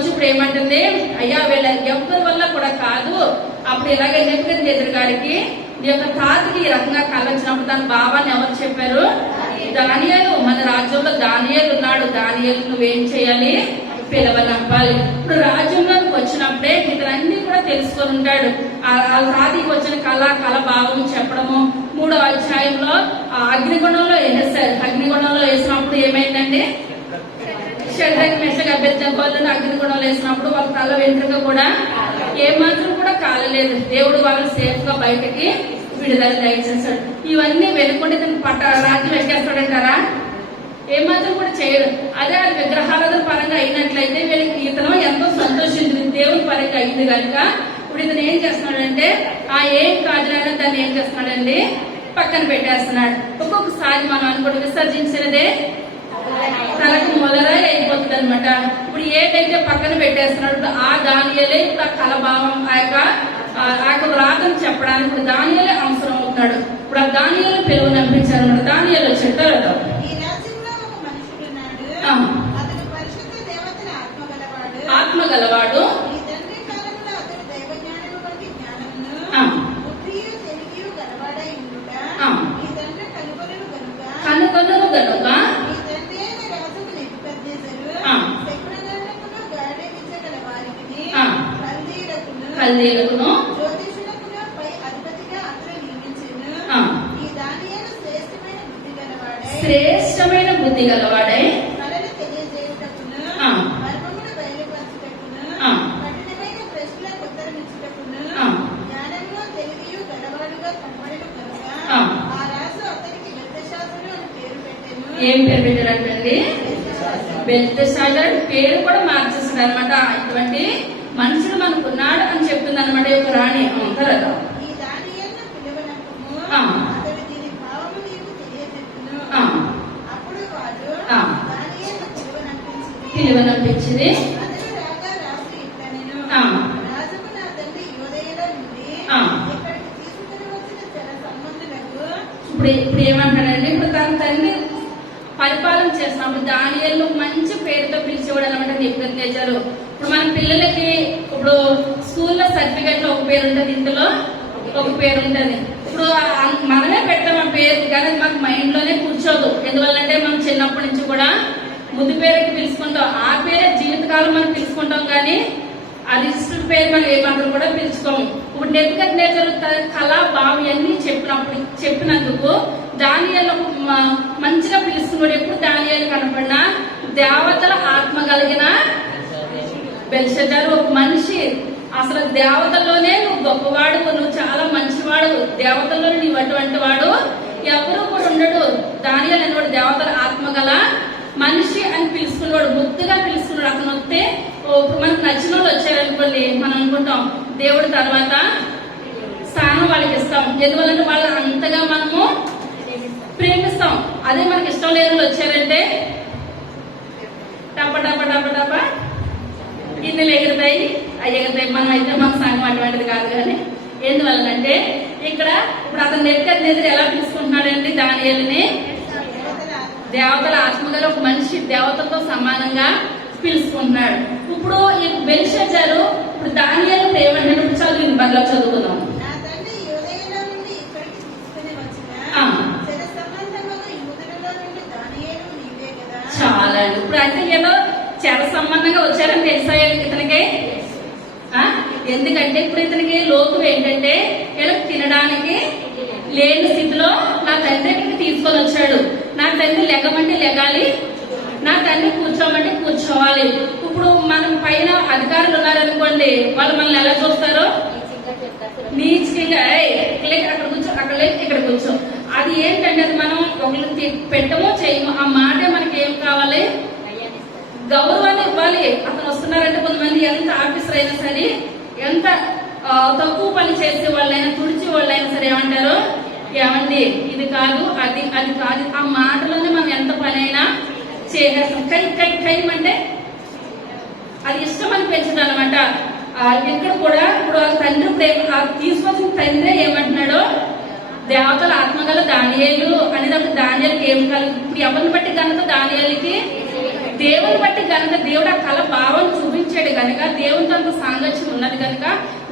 ఇప్పుడు ఏమంటుంది? అయ్యా వీళ్ళ ఎవరి వల్ల కూడా కాదు. అప్పుడు ఇలాగే నెబుకద్నెజరు గారికి నీ యొక్క తాతకి ఈ రకంగా కలొచ్చినప్పుడు తన బాబాని ఎవరు చెప్పారు? దానియేలు. మన రాజ్యంలో దానియేలు ఉన్నాడు, దానియేలు నువ్వేం చేయాలి? పిలవనంపాలి. ఇప్పుడు రాజ్యంలోకి వచ్చినప్పుడే ఇతరన్నీ కూడా తెలుసుకొని ఉంటాడు. ఆ తాతకి వచ్చిన కళ భావం చెప్పడము, 3వ అధ్యాయంలో ఆ అగ్నిగుణంలో వేసేస్తారు. అగ్నిగుణంలో వేసినప్పుడు ఏమైందండి, షడ్రక్ మెషక్ అబేద్నెగోలను అగ్నిగుణంలో వేసినప్పుడు వాళ్ళ తల వెంట్రుక కూడా ఏమాత్రం కూడా కాలలేదు. దేవుడు వాళ్ళని సేఫ్ గా బయటకి విడుదల దయచేస్తాడు. ఇవన్నీ వెనుకుంటే రాజ్యం ఎక్కేస్తాడంటారా? ఏమాత్రం కూడా చేయడు. అదే అది విగ్రహారాధన పరంగా అయినట్లయితే వీళ్ళకి ఇతను ఎంతో సంతోషించింది, దేవుని పరంగా అయింది కనుక ఇప్పుడు ఇతను ఏం చేస్తున్నాడంటే ఏం కాదులైనా దాన్ని ఏం చేస్తున్నాడండి పక్కన పెట్టేస్తున్నాడు. ఒక్కొక్కసారి మనం అనుకోండి విసర్జించినదే తనకు మొదలై అయిపోతుంది అనమాట. ఇప్పుడు ఏదైతే పక్కన పెట్టేస్తున్నాడు ఆ దానియలే ఇప్పుడు ఆ కలభావం ఆ యొక్క వ్రాతను చెప్పడానికి ఇప్పుడు దానియలే అవసరం అవుతున్నాడు. ఇప్పుడు ఆ దానియలు పిలువనంపించారు అనమాట. దానియలు చెప్తారట, ఆత్మ గలవాడు, కనుగొనను గనుక కల్దీలకును శ్రేష్టమైన బుద్ధి గలవాడై ఏం పేరు పెట్టారంటండి, బెల్తెషాజర్ పేరు కూడా మార్చేస్తాడు అనమాట. ఇటువంటి మనుషుడు మనకున్నాడు అని చెప్తుంది అనమాట యొక్క రాణి. అంటారా పిలువనంపించింది. ఇప్పుడు ఏమంటాడండి, ఇప్పుడు తన తండ్రి పరిపాలన చేస్తున్నప్పుడు దానియేలు మంచి పేరుతో పిలిచేవాడు అనమాట నెబుకద్నెజరు. ఇప్పుడు మన పిల్లలకి ఇప్పుడు స్కూల్లో సర్టిఫికెట్ లో ఒక పేరు ఉంటుంది, ఇందులో ఒక పేరు ఉంటుంది. ఇప్పుడు మనమే పెట్టాం ఆ పేరు, కానీ మాకు మైండ్ లోనే కూర్చోదు. ఎందువల్లంటే మనం చిన్నప్పటి నుంచి కూడా ముద్దు పేరుకి పిలుచుకుంటాం, ఆ పేరే జీవితకాలం మనం పిలుచుకుంటాం, కానీ అది ఇష్టం పేరు మనం ఏమాత్రం కూడా పిలుచుకోము. ఇప్పుడు నెబుకద్నెజరు కళా భావం అన్ని చెప్పినందుకు దానియేలు మంచిగా పిలుస్తున్నాడు. ఎప్పుడు దానియేలు కనపడినా దేవతల ఆత్మ కలిగిన బెల్షజరు ఒక మనిషి, అసలు దేవతల్లోనే నువ్వు గొప్పవాడు, నువ్వు చాలా మంచివాడు, దేవతల్లోనే నీవు అటువంటి వాడు ఎవరు కూడా ఉండడు. దానియేలు అనేవాడు దేవతల ఆత్మ గల మనిషి అని పిలుచుకున్నాడు, ముద్దుగా పిలుస్తున్నాడు. అతను వస్తే మనకు నచ్చిన వాళ్ళు వచ్చారనుకోండి, మనం అనుకుంటాం దేవుడి తర్వాత స్థానం వాళ్ళకి ఇస్తాం. ఎందువల్లంటే వాళ్ళు అంతగా మనము ప్రేమిస్తాం. అదే మనకి ఇష్టం లేని వాళ్ళు వచ్చారంటే టప టప టప టప గిన్నెలు ఎగురుతాయి, అవి ఎగురుతాయి. మనం అయితే మన సంఘం అటువంటిది కాదు. కానీ ఎందువల్లంటే ఇక్కడ ఇప్పుడు అతను నెబుకద్నెజరు ఎలా పిలుచుకుంటున్నాడండి దానియేలుని, దేవతల ఆత్మగల ఒక మనిషి, దేవతలతో సమానంగా పిలుచుకుంటున్నాడు. ఇప్పుడు ఈ బెల్షజరు ఇప్పుడు దానియేలు ఏమంటాడు, చదువు బదులు చదువుకుందాం. చాలా ఇప్పుడు అయితే ఏదో చెర సంబంధంగా వచ్చారని తెలుసా ఇతనికి. ఎందుకంటే ఇప్పుడు ఇతనికి లోకం ఏంటంటే ఇలా తినడానికి లేని స్థితిలో నా తండ్రి ఇక్కడికి తీసుకొని వచ్చాడు. నా తండ్రి లెగమంటే లెగాలి, నా తండ్రి కూర్చోమంటే కూర్చోవాలి. ఇప్పుడు మనం పైన అధికారులు ఉన్నారనుకోండి, వాళ్ళు మనల్ని ఎలా చూస్తారో నీచిగా అక్కడ కూర్చో, అక్కడ ఇక్కడ కూర్చో. అది ఏంటంటే అది మనం ఒకరికి పెట్టమో చేయమో, ఆ మాట మనకి ఏం కావాలి, గౌరవాన్ని ఇవ్వాలి. అతను వస్తున్నారంటే కొంతమంది ఎంత ఆఫీసర్ అయినా సరే, ఎంత తక్కువ పని చేసే వాళ్ళైనా, తుడిచే వాళ్ళైనా సరే ఏమంటారు, ఏమండి ఇది కాదు, అది కాదు. ఆ మాటలోనే మనం ఎంత పని అయినా చేసేస్తాం. కై అంటే అది ఇష్టం అని పెంచదు అనమాట. ఇక్కడ కూడా ఇప్పుడు తండ్రి ప్రేమ తీసుకొచ్చిన తండ్రి ఏమంటున్నాడో, దేవతల ఆత్మగల దానియేలు అనేటప్పుడు దానియేలుకి ఏం కలుగు, ఇప్పుడు ఎవరిని బట్టి ఘనత దానియేలుకి, దేవుని బట్టి ఘనత. దేవుడు ఆ కళ భావం చూపించాడు కనుక, దేవునితో అంత సాంగత్యం ఉన్నది కనుక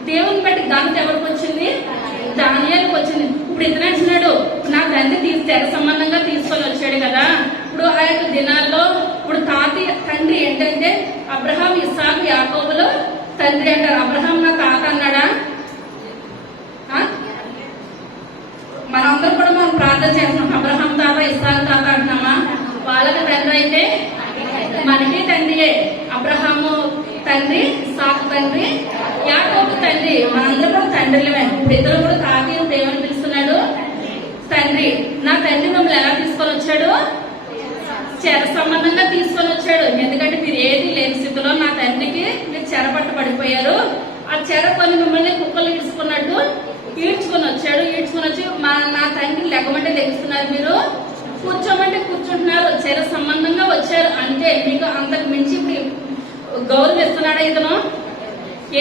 దేవుని బట్టి ఘనత ఎవరికి వచ్చింది, దానియేలుకి వచ్చింది. ఇప్పుడు ఇతనే అంటున్నాడు, నా తండ్రి తెర సంబంధంగా తీసుకొని వచ్చాడు కదా. ఇప్పుడు ఆ యొక్క దినాల్లో ఇప్పుడు తండ్రి ఏంటంటే అబ్రహాం, ఇస్సాకు, యాకోబులు తండ్రి అంటారు. అబ్రహాం నా తాత అన్నాడా? మనందరం ప్రార్థన చేస్తున్నాం. అబ్రహాం తాత, ఇస్సాకు తాత అంటున్నామా? వాళ్ళకి తండ్రి అయితే మనకి తండ్రియే. అబ్రహాము తండ్రి, ఇస్సాకు తండ్రి, యాకోబు తండ్రి, మనందరం కూడా తండ్రులమే. ఇప్పుడు ఇద్దరు కూడా తాతయ్య ఏమని పిలుస్తున్నాడు? తండ్రి. నా తండ్రి మిమ్మల్ని ఎలా తీసుకొని వచ్చాడు? చెర సంబంధంగా తీసుకొని వచ్చాడు. ఎందుకంటే మీరు ఏది లేని స్థితిలో నా తండ్రికి మీరు చెరపట్టు పడిపోయారు. ఆ చెర కొన్ని మిమ్మల్ని కుక్కలు ఈడ్చుకున్నట్టు ఈడ్చుకొని వచ్చాడు. ఈడ్చుకొని వచ్చి నా తండ్రి లెక్కమంటే లెగుస్తున్నారు, మీరు కూర్చోమంటే కూర్చుంటున్నారు. చెర సంబంధంగా వచ్చారు అంటే మీకు అంతకు మించి గౌరవిస్తున్నాడా ఇతను?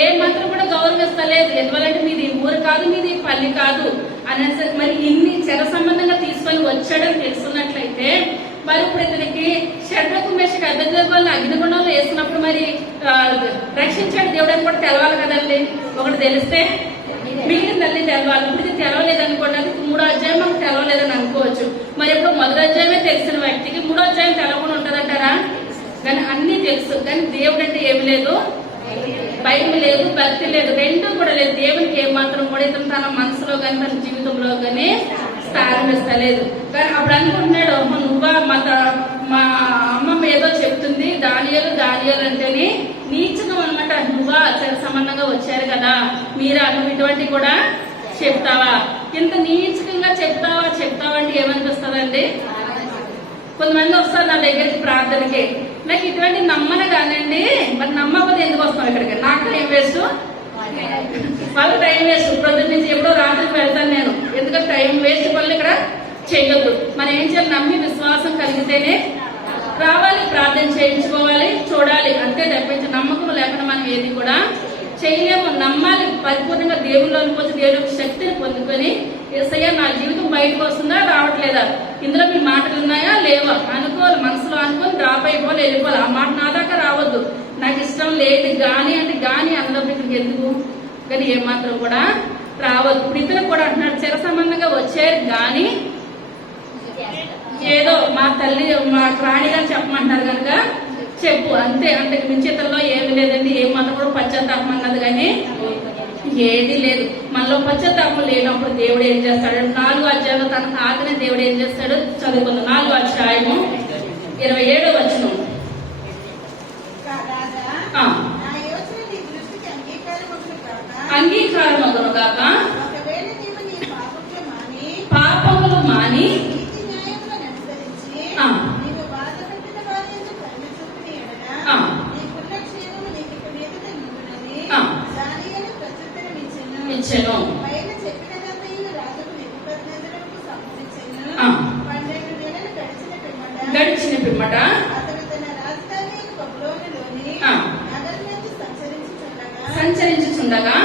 ఏ మాత్రం కూడా గౌరవిస్తలేదు. ఎందువల్లంటే మీది ఊరు కాదు, మీది పల్లి కాదు అనేసి మరి ఇన్ని చెర సంబంధంగా తీసుకొని వచ్చాడని తెలుసున్నట్లయితే మరి ఇప్పుడు ఇతనికి షడ్రకు మేషకు అభ్యర్థుల అగ్నిగుండంలో వేసినప్పుడు మరి రక్షించాడు దేవుడు అని కూడా తెలవాలి కదండి. ఒకటి తెలిస్తే మిగిలిన తల్లి తెలవాలి. ఇప్పుడు ఇది తెలవలేదనుకోండి, అది 3వ అధ్యాయం మనకు తెలవలేదని అనుకోవచ్చు. మరి ఇప్పుడు 1వ అధ్యాయమే తెలిసిన వ్యక్తికి 3వ అధ్యాయం తెలవకుండా ఉంటదంటారా? కానీ అన్ని తెలుసు. కానీ దేవుడు అంటే ఏమి లేదు, భయం లేదు, భక్తి లేదు, రెండూ కూడా లేదు. దేవునికి ఏమాత్రం కూడా ఇతను తన మనసులో కానీ తన జీవితంలో కానీ స్థానం ఇస్తలేదు. కానీ అప్పుడు అనుకుంటున్నాడు, నువ్వా మా అమ్మమ్మ ఏదో చెప్తుంది, దానియాలు అంటేనే నీచనం అనమాట. నువ్వా చెర సంబంధంగా వచ్చారు కదా, మీరా నువ్వు ఇటువంటి కూడా చెప్తావా? ఇంత నీచకంగా చెప్తావా అంటే ఏమనిపిస్తుందండి? కొంతమంది వస్తారు నా దగ్గరికి ప్రార్థనకి, నాకు ఇటువంటి నమ్మను కానండి. మరి నమ్మకపోతే ఎందుకు వస్తాం ఇక్కడికి? నాకు టైం వేస్ట్, వాళ్ళకి టైం వేస్ట్. ప్రొద్దున నుంచి ఎప్పుడో రాత్రికి వెళ్తాను నేను. ఎందుకంటే టైం వేస్ట్ పనులు ఇక్కడ చేయొద్దు. మనం ఏం చేయాలి? నమ్మి విశ్వాసం కలిగితేనే రావాలి, ప్రార్థన చేయించుకోవాలి, చూడాలి. అంతే తప్పించి నమ్మకం లేకుండా మనం ఏది కూడా చేయలేము. నమ్మాలి పరిపూర్ణంగా దేవుళ్ళలోకి వచ్చి దేవుడి శక్తిని పొందుకొని యేసయ్య నా జీవితం బయటకు వస్తుందా రావట్లేదా, ఇందులో మీ మాటలు ఉన్నాయా లేవా అనుకోవాలి. మనసులో అనుకొని డ్రాప్ అయిపోవాలి, వెళ్ళిపోవాలి. ఆ మాట నా దాకా రావద్దు. నాకు ఇష్టం లేదు గాని అంటే గాని అన్నప్పుడు ఇక్కడికి ఎందుకు? కానీ ఏమాత్రం కూడా రావద్దు. ఇప్పుడు ఇతను కూడా అంటున్నాడు చెర సంబంధంగా వచ్చారు గాని ఏదో మా తల్లి మా రాణిగా చెప్పమంటారు కనుక చెప్పు అంతే. అంతకు మించి ఇతరులో ఏమి లేదండి. ఏమాత్రం కూడా పశ్చాత్తాపం అన్నది కానీ ఏది లేదు. మనలో పశ్చాత్తాపం లేనప్పుడు దేవుడు ఏం చేస్తాడు? 4వ అధ్యాయంలో తన తాతనే దేవుడు ఏం చేస్తాడు? చదువుకుందాం. 4వ అధ్యాయము 27వ వచనం. అంగీకారమగును గాక, పాపములు మాని ఇచ్చెను. గడిచిన పిమ్మట సంచరించుచుండగా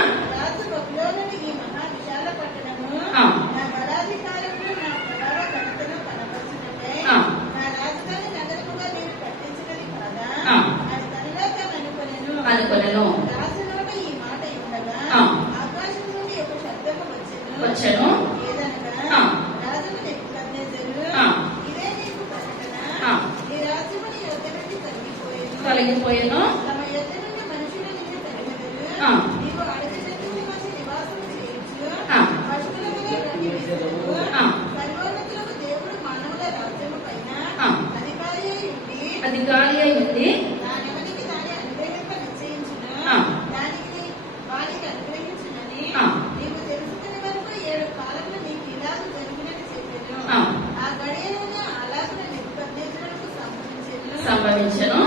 అనుకొనెను. వచ్చెను. తొలగిపోయాను. అధికారి అయి ఉంది. సంభవించను.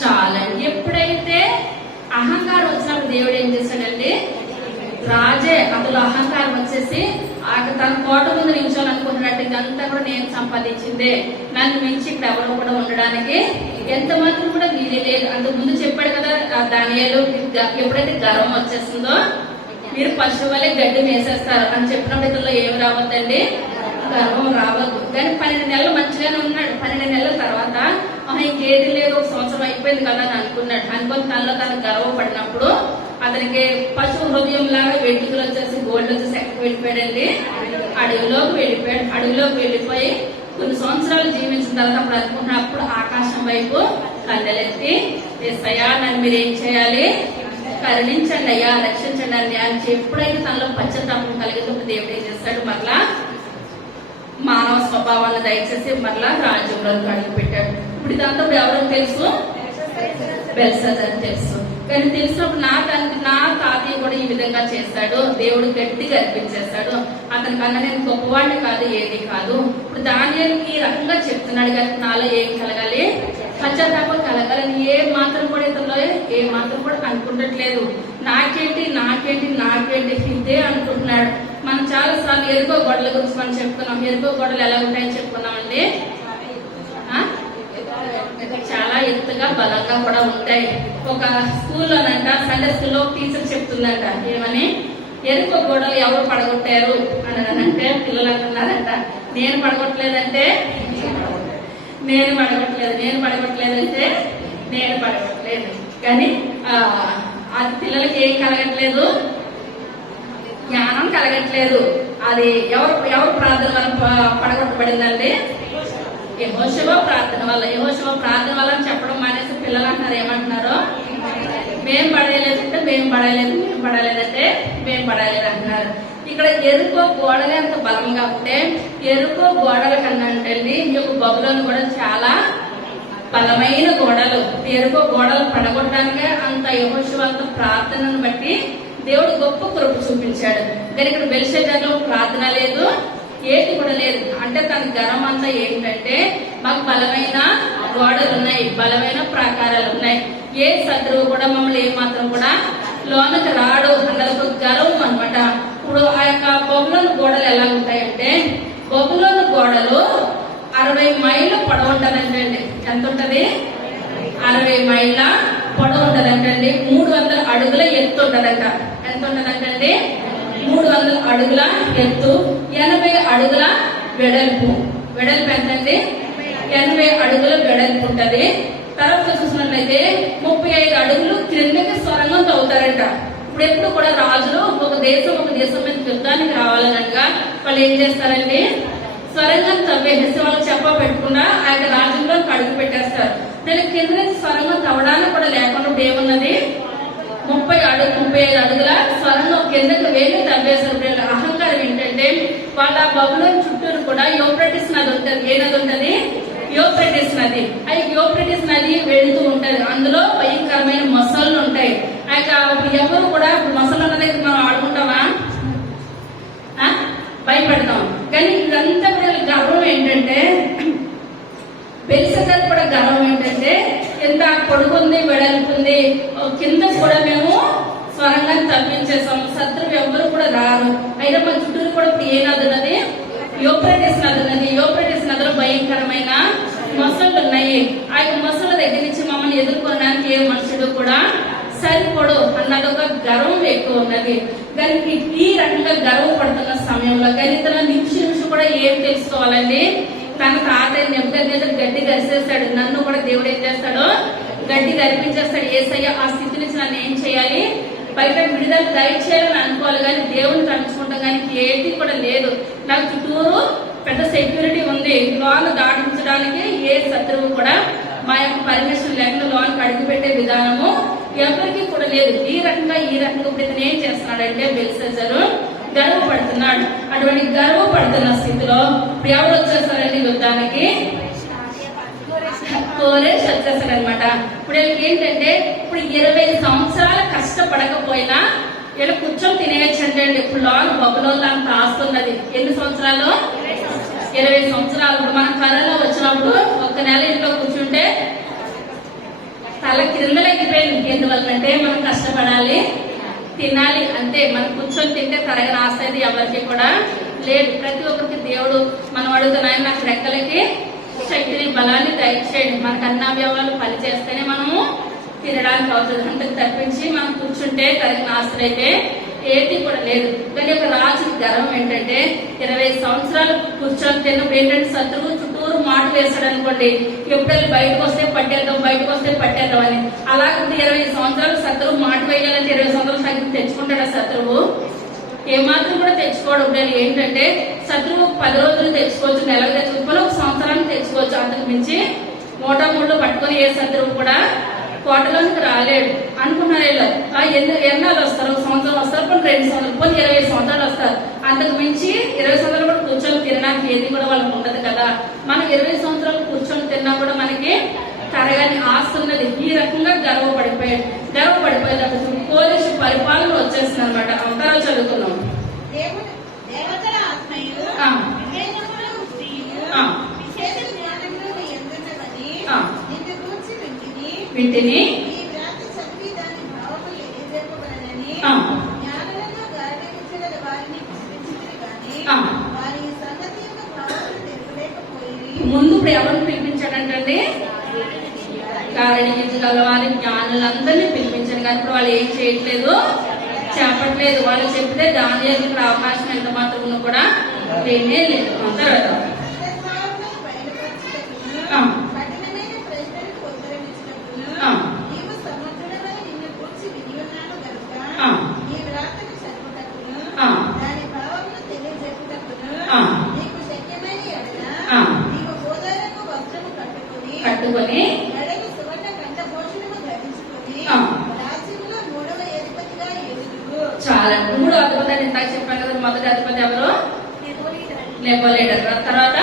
చాలండి. ఎప్పుడైతే అహంకారం వచ్చినప్పుడు దేవుడు ఏం చేశాడండి? రాజే అందులో అహంకారం వచ్చేసి తన కోట ముందు నిల్చోాలనుకుంటున్నట్టు ఇదంతా కూడా నేను సంపాదించిందే, నన్ను మించి ఇక్కడ ఎవరు కూడా ఉండడానికి ఎంత మాత్రం కూడా వీలే లేదు. అంతకు ముందు చెప్పాడు కదా దానియాలు, ఎప్పుడైతే గర్వం వచ్చేస్తుందో మీరు పశువు వల్లే గడ్డి వేసేస్తారు అని చెప్పినప్పుడు ఇతరులో ఏమి రావద్దండి? గర్వం రావద్దు. కానీ 12 నెలలు మంచిగానే ఉన్నాడు. 12 నెలల తర్వాత ఇంకేది లేదు, ఒక సంవత్సరం అయిపోయింది కదా అని అనుకున్నాడు. అనుకొని తనలో తను గర్వపడినప్పుడు అతనికి పశువు హృదయం లాగా వెంట్రుకలు వచ్చేసి గోల్డ్ వచ్చేసి ఎక్కడికి వెళ్ళిపోయాడండి, అడవిలోకి వెళ్ళిపోయాడు. అడవిలోకి వెళ్ళిపోయి కొన్ని సంవత్సరాలు జీవించిన తర్వాత అప్పుడు అనుకున్నప్పుడు ఆకాశం వైపు కన్నెలెత్తి, యేసయ్యా నన్ను మీరు ఏం చేయాలి, కరుణించండి అయ్యా, రక్షించండి అని ఎప్పుడైతే తనలో పశ్చాత్తాపం కలిగిందో దేవుడు ఏం చేస్తాడు, మరలా మానవ స్వభావాన్ని దయచేసి మరలా రాజ్యంలో అడుగు పెట్టాడు. ఇప్పుడు ఇదంతా ఎవరికి తెలుసు, బెల్షస్సర్ తెలుసు. కానీ తెలిసినప్పుడు నా తాతయ్య కూడా ఈ విధంగా చేస్తాడు, దేవుడు గట్టిగా అర్పించేస్తాడు, అతని కన్నా నేను గొప్పవాడిని కాదు, ఏది కాదు. ఇప్పుడు దానియేలుకి ఈ రకంగా చెప్తున్నాడు కానీ నాలో ఏం కలగాలి, పశ్చాత్తాపం కలగాలని ఏ మాత్రం కూడా ఇతరులో ఏ మాత్రం కూడా అనుకుంటట్లేదు. నాకేంటి నాకేంటి నాకేంటి ఇదే అనుకుంటున్నాడు. మనం చాలా సార్లు ఎరుకో గొడవల గురించి మనం చెప్పుకున్నాం. ఎరుకో గొడవలు ఎలా ఉంటాయని చెప్పుకున్నామండి, చాలా ఎత్తుగా బలంగా కూడా ఉంటాయి. ఒక స్కూల్లోనంట, సండే స్కూల్లో టీచర్ చెప్తుందంట, ఏమని, ఎరుకో గొడవలు ఎవరు పడగొట్టారు అని అంటే పిల్లలు అంటున్నారంట, నేను పడగొట్టలేదంటే నేను పడగొట్టలేదంటే నేను పడగొట్టలేదు. కానీ అది పిల్లలకి ఏం కలగట్లేదు, జ్ఞానం కలగట్లేదు. అది ఎవరు ప్రార్థన వల్ల పడగొట్టబడిందండి, యెహోషువ ప్రార్థన వల్ల. యెహోషువ ప్రార్థన వల్ల చెప్పడం మానేసి పిల్లలు అంటున్నారు, ఏమంటున్నారు, మేం పడలేదంటే మేము పడలేదంటే మేము పడలేదు అంటున్నారు. ఇక్కడ ఎరుకో గోడలే అంత బలంగా ఉంటే ఎరుకో గోడల కన్నా అంటే ఈ యొక్క బబులోను కూడా చాలా బలమైన గోడలు. ఎరుకో గోడలు పడగొట్టడానికే అంత యెహోషువ అంత ప్రార్థనను బట్టి దేవుడు గొప్ప కృప చూపించాడు. కానీ ఇక్కడ బెల్షస్సర్లో ప్రార్థన లేదు, ఏది కూడా లేదు. అంటే తన గర్వం అంతా ఏంటంటే మాకు బలమైన గోడలు ఉన్నాయి, బలమైన ప్రాకారాలు ఉన్నాయి, ఏ శత్రువు కూడా మమ్మల్ని ఏ మాత్రం కూడా లోనకి రాడు అన్నది ఒక గర్వం అనమాట. ఇప్పుడు ఆ యొక్క బబులోను గోడలు ఎలా ఉంటాయంటే, బబులోను గోడలు 60 మైళ్ళ పొడవు ఉంటదంటండి. ఎంత ఉంటది, 60 మైళ్ళ పొడవు ఉంటదంటండి. 300 అడుగుల ఎత్తు ఉంటదంట. ఎంత ఉంటదంటండి, 300 అడుగుల ఎత్తు, 80 అడుగుల వెడల్పు. వెడల్పు ఎంతండి, 80 అడుగుల వెడల్పు ఉంటది. తర్వాత చూసినట్లయితే 35 అడుగులు క్రిందకి సొరంగం తవ్వుతారంట. ఇప్పుడు ఎప్పుడు కూడా రాజులు ఒక దేశం మీద యుద్ధానికి రావాలనగా వాళ్ళు ఏం చేస్తారండి, సొరంగం తవ్వేసి వాళ్ళు చెప్ప పెట్టకుండా ఆ యొక్క రాజ్యంలో అడుగు పెట్టేస్తారు. దాని కింద నుంచి సొరంగం తవ్వడానికి కూడా లేకుండా ఏమున్నది, 35 అడుగుల సొరంగం కిందకి వేలు తవ్వేశారు. అహంకారం ఏంటంటే వాళ్ళ బబులోను చుట్టూరు కూడా యూఫ్రటీస్ నది ఉంటది. ఏ నది ఉంటది, యూఫ్రటీస్ నది. ఆ యూఫ్రటీస్ నది వెళుతూ ఉంటది. అందులో భయంకరమైన మొసళ్ళు ఉంటాయి. ఆ యొక్క ఎవరు కూడా మొసలు ఉన్న దగ్గర మనం ఆడుకుంటామా, భయపడతాం. కానీ ఇదంతా కూడా గర్వం ఏంటంటే, బెల్షస్సర్ కూడా గర్వం ఏంటంటే కింద పొడుగుంది వెడల్పుంది, కింద కూడా మేము స్వరంగాన్ని తప్పించేసాం, శత్రువు ఎవరు కూడా రారు. అయితే మన చుట్టూరు కూడా ఇప్పుడు ఏ నది ఉన్నది, యూఫ్రటీస్ నది ఉన్నది. యూఫ్రటీస్ నదిలో భయంకరమైన మొసళ్ళు ఉన్నాయి. ఆ యొక్క మొసళ్ళ దగ్గర నుంచి మమ్మల్ని ఎదుర్కొనడానికి ఏ మనుషుడు కూడా సరిపడు అన్నది ఒక గర్వం ఎక్కువ ఉన్నది. కానీ ఈ రకంగా గర్వపడుతున్న సమయంలో కానీ తన నిమిషం కూడా ఏం తెలుసుకోవాలండి, తన తాతయ్య నెమ్మది గడ్డి గరిసేస్తాడు, నన్ను కూడా దేవుడు ఏం చేస్తాడో గడ్డి గరిపించేస్తాడు. యేసయ్య ఆ స్థితి నుంచి నన్ను ఏం చేయాలి, బయట విడుదల దయచేయాలని అనుకోవాలి. కానీ దేవుని తలుచుకుంటాం కానీ ఏది కూడా లేదు. నాకు చుట్టూరు పెద్ద సెక్యూరిటీ ఉంది, లోన్ దాటించడానికి ఏ శత్రువు కూడా మా యొక్క పర్మిషన్ లేకుండా లోన్కి అడుగు పెట్టే విధానము ఎవరికి కూడా లేదు. ఈ రకంగా ఇప్పుడు ఇతను ఏం చేస్తున్నాడంటే బెల్షస్సర్ గర్వపడుతున్నాడు. అటువంటి గర్వపడుతున్న స్థితిలో ఇప్పుడు ఎవరు వచ్చేస్తారండి యుద్ధానికి, కోరేష్ వచ్చేస్తాడు అనమాట. ఇప్పుడు వీళ్ళకి ఏంటంటే ఇప్పుడు 20 సంవత్సరాలు కష్టపడకపోయినా వీళ్ళు కూర్చొని తినేయచ్చు అంటే ఇప్పుడు లోన్ బబులోన్లో అంత ఆస్తున్నది. ఎన్ని సంవత్సరాలు, 20 సంవత్సరాలు. ఇప్పుడు మనం కరోనా వచ్చినప్పుడు 1 నెల ఇంట్లో కూర్చుంటే తల క్రిందలెక్కిపోయింది. ఎందువల్లంటే మనం కష్టపడాలి, తినాలి, అంతే. మనం కూర్చొని తింటే తరగని ఆస్తి అయితే ఎవరికి కూడా లేదు. ప్రతి ఒక్కరికి దేవుడు మనం అడుగుతున్నాయి, నాకు రెక్కలకి శక్తిని బలాన్ని దయచేయండి. మనకు అన్ని అవయవాలు పని చేస్తేనే మనము తినడానికి అవుతుంది. అందుకు తప్పించి మనం కూర్చుంటే తరగని ఆస్తులు అయితే ఏది కూడా లేదు. కానీ ఒక రాజుకి గర్వం ఏంటంటే 20 సంవత్సరాలు కూర్చొని తిన్నప్పుడు ఏంటంటే శత్రువు చుట్టూరు మాట వేస్తాడు అనుకోండి, ఎప్పుడైనా బయటకు వస్తే పట్టేద్దాం అని. అలాగే 20 సంవత్సరాలు శత్రువు మాట వేయాలంటే 20 సంవత్సరాలు తగ్గి తెచ్చుకుంటాడా శత్రువు? ఏమాత్రం కూడా తెచ్చుకోవడం లేదు. ఏంటంటే శత్రువు 10 రోజులు తెచ్చుకోవచ్చు, నెలకు తెచ్చుకోవాలి, 1 సంవత్సరానికి తెచ్చుకోవచ్చు. అంతకు మించి మోటాముళ్ళు పట్టుకొని ఏ శత్రువు కూడా కోటలోనికి రాలేడు అనుకున్నారు. ఎన్నాళ్ళు వస్తారు? 1 సంవత్సరం వస్తారు, కొన్ని 2 సంవత్సరాలు, కొన్ని 20 సంవత్సరాలు వస్తారు. అంతకు మించి 20 సంవత్సరాలు కూడా కూర్చొని తినడానికి ఏది కూడా వాళ్ళకి ఉండదు కదా. మనం 20 సంవత్సరాలు కూర్చొని తిన్నా కూడా మనకి తరగని ఆస్తి ఉన్నది. ఈ రకంగా గర్వపడిపోయేటప్పుడు పోలీసు పరిపాలన వచ్చేస్తుంది అనమాట. అంతరా చదువుకున్నాం. దేవతల ఆత్మయు ఆ. వివేకమును బుద్ధియు ఆ. విశేష జ్ఞానమును ఎందున్నవని ఆ. నిన్ను గూర్చి వింటిని ఈ వ్రాత చదివి దాని భావములు తెలియజేయబడనని ఆ. జ్ఞానులను గాఢనిచ్చగల వారిని పిలిపించితిరి గాని ఆ. వారి సంగతి యొక్క భావములు తెలుపలేకపోయి ముందు ఇప్పుడు ఎవరిని పిలిపించాడంటే కారణించగల వారి జ్ఞానులందరినీ పిలిపించాడు. కానీ ఇప్పుడు వాళ్ళు ఏం చేయట్లేదు, చెప్పట్లేదు. వాళ్ళు చెప్తే దానియాలకు ఇక్కడ అవకాశం ఎంత మాత్రం కూడా లేనే లేదు. తర్వాత అంతఃభావములను బయలుపరచుటకును ఆ. కఠినమైన ప్రశ్నలకు ఉత్తరమిచ్చుటకును ఆ. నీవు సమర్థుడవని నిన్ను గూర్చి వినియున్నాను గనుక ఆ. ఈ వ్రాతను చదువుటకును ఆ. దాని భావమును తెలియజెప్పుటకును ఆ. నీకు శక్యమైన ఎడల ఆ. నీవు గోదాలకు వస్త్రము కట్టుకొని మెడకు సువర్ణ కంఠభూషణము ధరించుకొని ఆ. రాజ్యములో 3వ అధిపతిగా ఎదుగు. చాలా 3వ అధిపతి ఇందాక చెప్పాను కదా. మొదటి అధిపతి ఎవరు? నెబోలీడర్. తర్వాత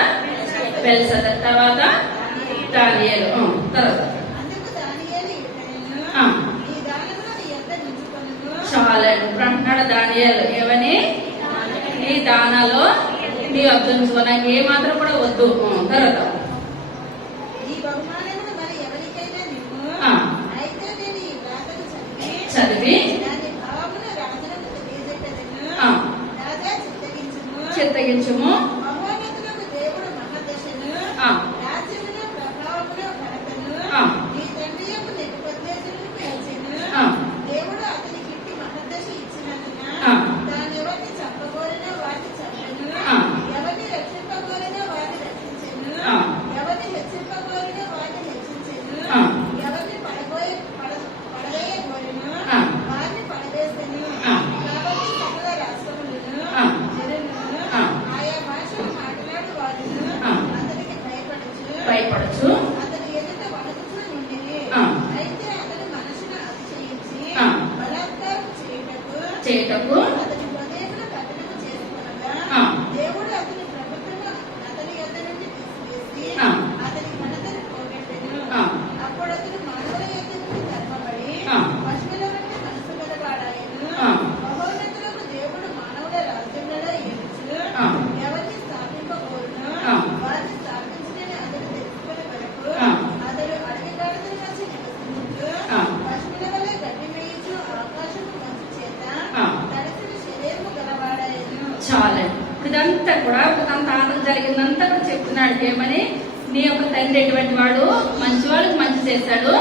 బెల్షస్సర్, తర్వాత దానియేలు. తర్వాత అందుకు దానియేలు ఇట్లనెను, ఆ. ఈ దానమును నీ యొద్ద ఉంచుకొనుము. చాలా ఇప్పుడు అంటున్నాడు దానియేలు ఏమని? నీ దానాలో నీ వద్దు, నాకు ఏ మాత్రం కూడా వద్దు. తర్వాత ఈ బహుమానమును మరి ఎవరికైనా నిమ్ము. ఆ. అయితే నేను ఈ వ్రాతను చదివి దాని భావమును రాజులకు తెలియజెప్పెదను. ఆ. రాజా చిత్తగించుము. మహోన్నతులకు దేవుడు మహదశను ఆ. రాజ్యమును ప్రభావమును ఘనతను ఆ. నీ తండ్రి యొక్క నెబుకద్నెజరుకు ఇచ్చెను. ఆ. దేవుడు అతనికి ఇట్టి మహదశ ఇచ్చినందున ఆ. తానెవరిని చంపగోరినో వారిని చంపెను. ఆ. ఎవరిని రక్షింపగోరినో వారిని రక్షించెను. ఆ. ఎవరిని హెచ్చింపగోరినో వారిని హెచ్చించెను. ఆ. ఎవరిని పడవేయగోరినో ఆ. వారిని పడవేసెను. ఆ. కాబట్టి సకల రాష్ట్రములను ఆ. జనులను ఆ. ఆయా భాషలు మాట్లాడు వారును ఆ. అతనికి భయపడచ్చు. అతని ఎదుట వణకుచూ నుండిరి. ఆ. అయితే అతని మనసును అతిశయించి ఆ. బలాత్కారం చేయుటకు అతని హృదయమును కఠినము చేసుకొనగా ఆ. దేవుడు అతని ప్రభుత్వము అతని యొద్ద నుండి తీసివేసి ఆ. అతని ఘనతను పోగొట్టెను. ఆ. అప్పుడు అతను మానవుల యొద్ద నుండి తరమబడి ఆ. పశువుల వంటి మనసు గలవాడాయెను. ఆ. మహోన్నతులకు దేవుడు మానవుల రాజ్యములలో ఏలుచు ఆ. ఎవరిని స్థాపింపబోరునో ఆ. వారిని స్థాపించడని అతడు తెలుసుకునే వరకు ఆ. అతడు అడవి గాడిదల మధ్య నివసించుచు ఆ. పశువుల వలె గడ్డి మేయుచు ఆకాశము మంచు చేత ఆ. తడిసిన శరీరము గలవాడాయెను. చాలా ఇప్పుడు ఇదంతా కూడా తన తాతకు జరిగిందంతా కూడా చెప్తున్నాడు. ఏమని? నీ యొక్క తండ్రి ఎటువంటి వాడు, మంచి వాళ్ళకి మంచి చేశాడు,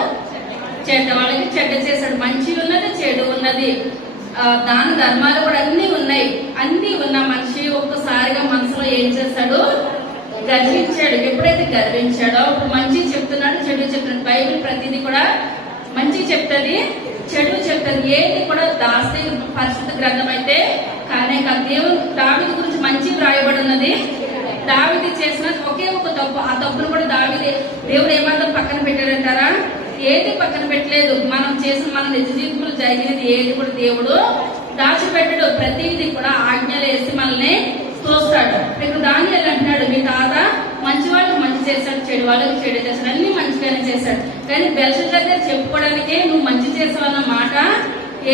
చెడ్డ వాళ్ళకి చెడ్డ చేశాడు. మంచి ఉన్నది, చెడు ఉన్నది, దాన ధర్మాలు కూడా అన్ని ఉన్నాయి. అన్ని ఉన్న మనిషి ఒక్కసారిగా మనసులో ఏం చేశాడు? గర్వించాడు. ఎప్పుడైతే గర్వించాడో అప్పుడు మంచి చెప్తున్నాడు, చెడు చెప్తున్నాడు. బైబిల్ ప్రతిదీ కూడా మంచి చెప్తుంది, చెడు చెప్తుంది. ఏది కూడా దాస్తే పరిశుద్ధ గ్రంథం అయితే కానీ దేవుడు దావీదు గురించి మంచి వ్రాయబడి ఉన్నది. దావీదు చేసిన ఒకే ఒక తప్పు, ఆ తప్పును కూడా దేవుడు ఏమాత్రం పక్కన పెట్టాడంటారా? ఏది పక్కన పెట్టలేదు. మనం చేసిన మన నిజ జీవితంలో జరిగినది ఏది కూడా దేవుడు దాచిపెట్టడు. ప్రతిదీ కూడా ఆజ్ఞలు వేసి మనల్ని చూస్తాడు. ఇప్పుడు దానియేలు అంటున్నాడు, మీ తాత మంచి వాళ్ళకి మంచి చేశాడు, చెడు వాళ్ళకి చెడు చేశాడు, అన్ని మంచిగానే చేశాడు. కానీ బెల్షస్సర్ దగ్గర చెప్పుకోవడానికి నువ్వు మంచి చేసావన్న మాట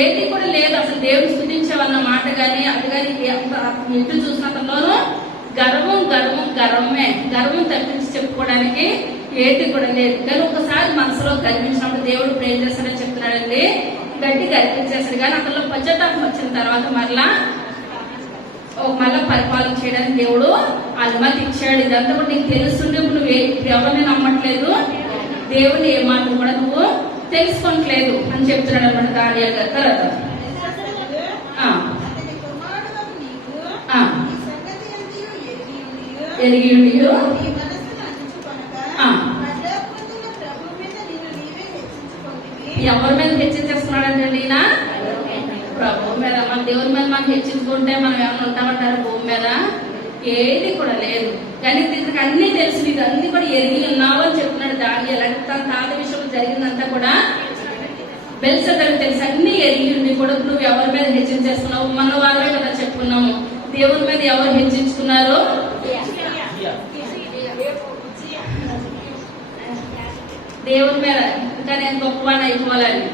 ఏది కూడా లేదు. అసలు దేవుడు స్తుతించావన్న మాట కానీ అది కానీ ఇంటి చూసినంతలోనూ గర్వం తప్పించి చెప్పుకోవడానికి ఏది కూడా లేదు. కానీ ఒకసారి మనసులో గర్వించినప్పుడు దేవుడు ఇప్పుడు ఏం చేస్తాడని చెప్తున్నాడండి, గట్టి గర్వించేస్తాడు. కానీ అతనిలో పశ్చాత్తాపం వచ్చిన తర్వాత మరలా పరిపాలన చేయడానికి దేవుడు అనుమతి ఇచ్చాడు. ఇదంతా కూడా నీకు తెలుస్తుండే నువ్వు ఎవరిని నమ్మట్లేదు, దేవుని ఏమాత్రం కూడా నువ్వు తెలుసుకోవట్లేదు అని చెప్తున్నాడు అనమాట దానియేలు గారు. తర్వాత అతని కుమారుడగు నీవు ఆ. ఈ సంగతి అంతయు ఎరిగి ఉండియు ఎరిగి ఉండియు నీ మనస్సును ఎవరి మీద హెచ్చించేస్తున్నాడంటే ఈయన ప్రభు మీద. మన దేవుని మీద మనం హెచ్చించుకుంటే మనం ఏమైనా ఉంటామంటారు భూమి మీద? ఏది కూడా లేదు. కానీ ఇతనికి అన్ని తెలుసు, నీకు అన్ని కూడా ఎరిగి ఉన్నావు అని చెప్తున్నాడు దానియేలు. అంటే తన తాత విషయంలో జరిగిందంతా కూడా బెల్షస్సరుకు తెలుసు. అన్ని ఎరిగి ఉండి కూడా నువ్వు ఎవరి మీద హెచ్చించేస్తున్నావు? మన వారే కదా చెప్పుకున్నాము. దేవుని మీద ఎవరు హెచ్చించుకున్నారు? దేవుని మీద ఇంకా నేను గొప్పవాడిని అయిపోవాలని.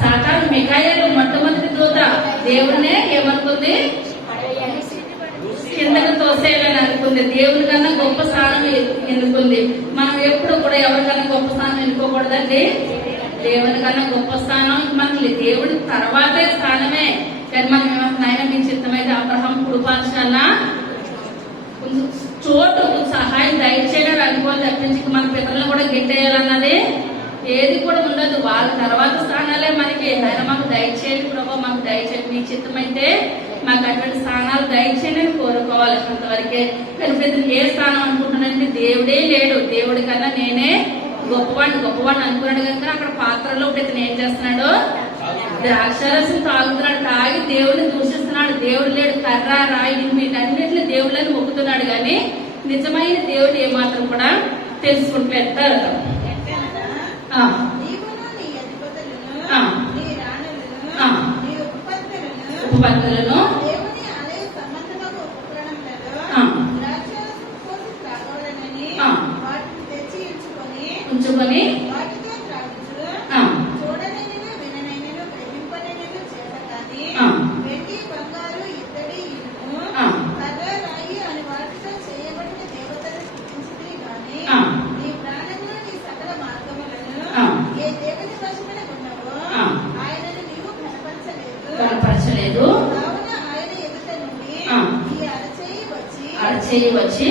సాతాను మిఖాయేలు మొట్టమొదటి దూత దేవుడినే ఏమనుకుంది? కిందకు తోసేయాలని అనుకుంది. దేవుని కన్నా గొప్ప స్థానం ఎన్నుకుంది. మనం ఎప్పుడు కూడా ఎవరికన్నా గొప్ప స్థానం ఎన్నుకోకూడదండి. దేవుని కన్నా గొప్ప స్థానం మనకి దేవుడి తర్వాతే స్థానమే. కానీ మనం నాయన మీ చిత్తమైతే అబ్రహాం కుడిపార్శ్వాన కొంచెం చోటు సహాయం దయచేయాలని అనుకోవాలి తప్పించి మన పితరులను కూడా గిట్టేయాలన్నది ఏది కూడా ఉండదు. వాళ్ళ తర్వాత స్థానాలే మనకి. ఆయన మాకు దయచేయండి ప్రభావ, మాకు దయచేయండి, మీ చిత్తమైతే మాకు అటువంటి స్థానాలు దయచేయండి అని కోరుకోవాలి అంతవరకే. కానీ ప్రతి ఏ స్థానం అనుకుంటున్నానంటే దేవుడే లేడు. దేవుడి కన్నా నేనే గొప్పవాడిని అనుకున్నాడు కనుక అక్కడ పాత్రలో ఇతను ఏం చేస్తున్నాడు? ద్రాక్షారసం తాగుతున్నాడు. తాగి దేవుడిని దూషిస్తున్నాడు. దేవుడు లేడు, కర్ర రాయి వీటన్నిటిని దేవుళ్ళని మొక్కుతున్నాడు. కానీ నిజమైన దేవుడు ఏమాత్రం కూడా తెలుసుకుంటారు. ఉపపత్తులను ఉంచుకొని కనపరచలేదు. అరచేయి వచ్చి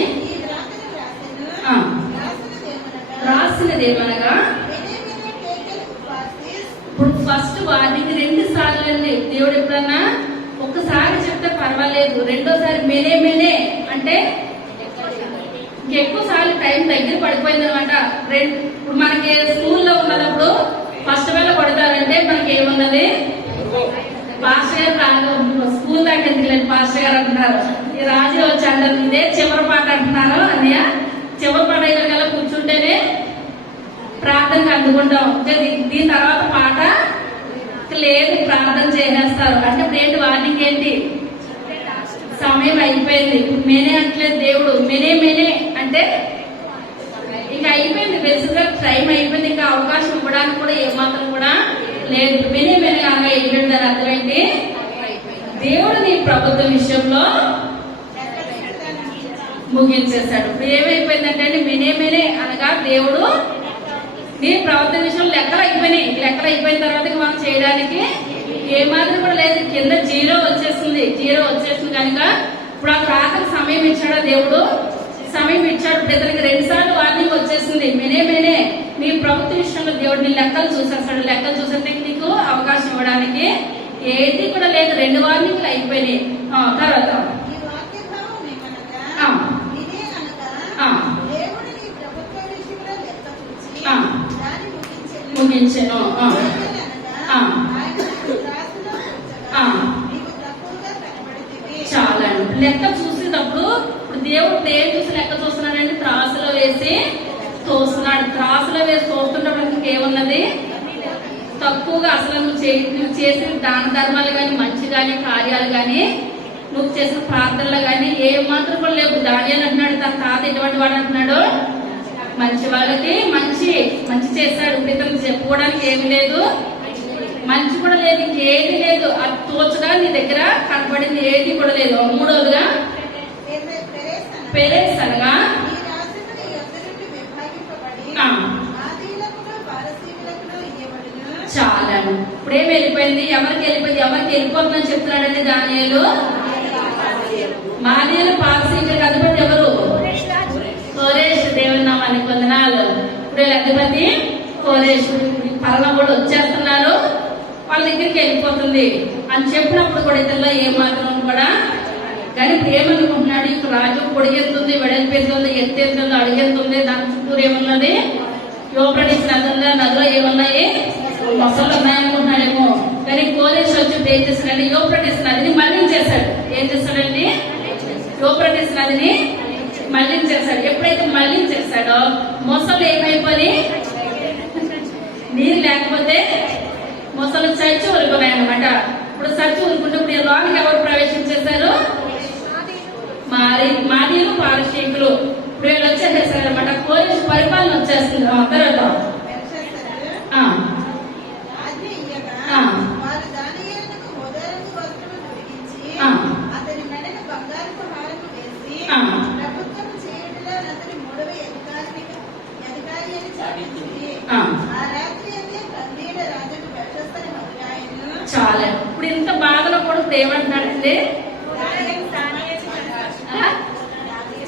రాసినదేమనగా ఇప్పుడు ఫస్ట్ వార్నింగ్ 2 సార్లు అండి. దేవుడు ఎప్పుడన్నా ఒక్కసారి చెప్తే పర్వాలేదు, రెండోసారి మెనే అంటే ఇంకెక్కువ సార్లు టైం దగ్గర పడిపోయింది అనమాట. ఇప్పుడు మనకి స్కూల్లో ఉన్నప్పుడు ఫస్ట్ వేళ కొడతారంటే మనకి ఏమున్నది? పాస్టర్ గారు స్కూల్ దాకా ఎందుకు పాస్టర్ గారు అంటున్నారు, ఈ రాజు వచ్చి అంటారు ఇదే చివరి పాట అంటున్నారు. అన్నయ్య చివరి పాట అయిన కల్లా కూర్చుంటేనే ప్రార్థనకు అందుకుంటాం. దీని తర్వాత పాట లేదు, ప్రార్థన చేసేస్తారు. అంటే ఇప్పుడు ఏంటి వార్నింగ్? ఏంటి? సమయం అయిపోయింది. మేనే అంటలేదు దేవుడు. మెనే అంటే ఇంకా అయిపోయింది, బెల్షస్సరుగా టైం అయిపోయింది. ఇంకా అవకాశం ఇవ్వడానికి కూడా ఏమాత్రం కూడా లేదు. మెనే అనగా ఏంటంటే దాని అర్థం ఏంటి? దేవుడు నీ ప్రభుత్వం విషయంలో ముగించేశాడు. ఇప్పుడు ఏమైపోయిందంటే మెనే అనగా దేవుడు నీ ప్రవర్తన విషయంలో లెక్కలు అయిపోయినాయి. లెక్కలు అయిపోయిన తర్వాత మనం చేయడానికి ఏమాత్రం కూడా లేదు. కింద జీరో వచ్చేస్తుంది కనుక ఇప్పుడు ఆ ప్రార్థన సమయం ఇచ్చాడా దేవుడు? సమయం ఇచ్చాడు. ఇతనికి 2 సార్లు వార్నింగ్ వచ్చేసింది. మెనే నీ ప్రభుత్వ విషయంలో దేవుడు నీ లెక్కలు చూసేస్తాడు. లెక్కలు చూసేందుకు నీకు అవకాశం ఇవ్వడానికి ఏది కూడా లేదు. 2 వార్నింగ్లు అయిపోయినాయి. తర్వాత ముగించాను. చాలా లెక్క చూసేటప్పుడు ఇప్పుడు దేవుడు ఏం చూసి లెక్క చూస్తున్నాడంటే త్రాసులో వేసి తోస్తున్నాడు. త్రాసులో వేసి తోస్తున్నప్పుడు ఇంకేమున్నది? తక్కువగా అసలు నువ్వు చేసిన దాన ధర్మాలు కానీ, మంచి కానీ, కార్యాలు కానీ, నువ్వు చేసిన ప్రార్థనలు కానీ ఏ మాత్రం కూడా లేవు. దానియేలు అంటున్నాడు తన తాత ఎటువంటి వాడు అంటున్నాడు? మంచి వాళ్ళకి మంచి చేశాడు. ఇతను చెప్పుకోవడానికి ఏమి లేదు, మంచి కూడా లేదు, ఇంకేది లేదు. అది తోచగా నీ దగ్గర కనపడింది ఏది కూడా లేదు. 3వదిగా పెరేస్ అనగా చాలా ఇప్పుడేం వెళ్ళిపోయింది? ఎవరికి వెళ్ళిపోతుందని చెప్తున్నాడండి దానియేలు. మాదీయులు పారసీకులకు అధిపతి ఎవరు? కోరేషు. దేవుని నామానికి వందనాలు. ఇప్పుడు అధిపతి కోరేషు. పలానా కూడా వచ్చేస్తున్నారు, వాళ్ళ దగ్గరికి వెళ్ళిపోతుంది అని చెప్పినప్పుడు కూడా ఇతరులో ఏమాత్రం కూడా కానీ ఏమనుకుంటున్నాడు? ఇక రాజ్యం పొడిగెత్తుంది, వెడల్పెత్తుంది, ఎత్తెత్తుంది, అడిగెత్తుంది, దాని చుట్టూరు ఏమున్నది? యూఫ్రటీస్ నది ఉందా, నదిలో ఏమున్నాయి, మొసళ్ళు ఉన్నాయనుకుంటున్నాడేమో. కానీ కోరేష్ వచ్చి ఏం చేశాడంటే యూఫ్రటీస్ నదిని మళ్లించేశాడు. ఏం చేశాడండి? యూఫ్రటీస్ నదిని మళ్లించేశాడు. ఎప్పుడైతే మళ్లించేశాడో మొసళ్ళు ఏమైపోయి, నీరు లేకపోతే మొసలు చచ్చి ఊరుకున్నాయి అనమాట. ఇప్పుడు చచ్చి ఊరుకుంటే ఇప్పుడు లోనికి ఎవరు ప్రవేశించేశారు? మాదీలు పారసీకులు. ఇప్పుడు వీళ్ళు వచ్చేసేసారు అనమాట. కోరేష్ పరిపాలన వచ్చేస్తుంది తర్వాత. వారు దానియేలుకు మొదలగు వస్త్రము తొడిగించి అతని మెడను బంగారపు హారము వేసి ప్రభుత్వం చేయుటలో అతని మూడవ అధికారి అని చాటించింది. ఆ రాత్రి అయితే కల్దీయుల రాజుకు బెల్షస్సరు మొదలాయెను. చాలా ఇప్పుడు ఇంత బాధలో కూడా ఇప్పుడు ఏమంటున్నాడంటే,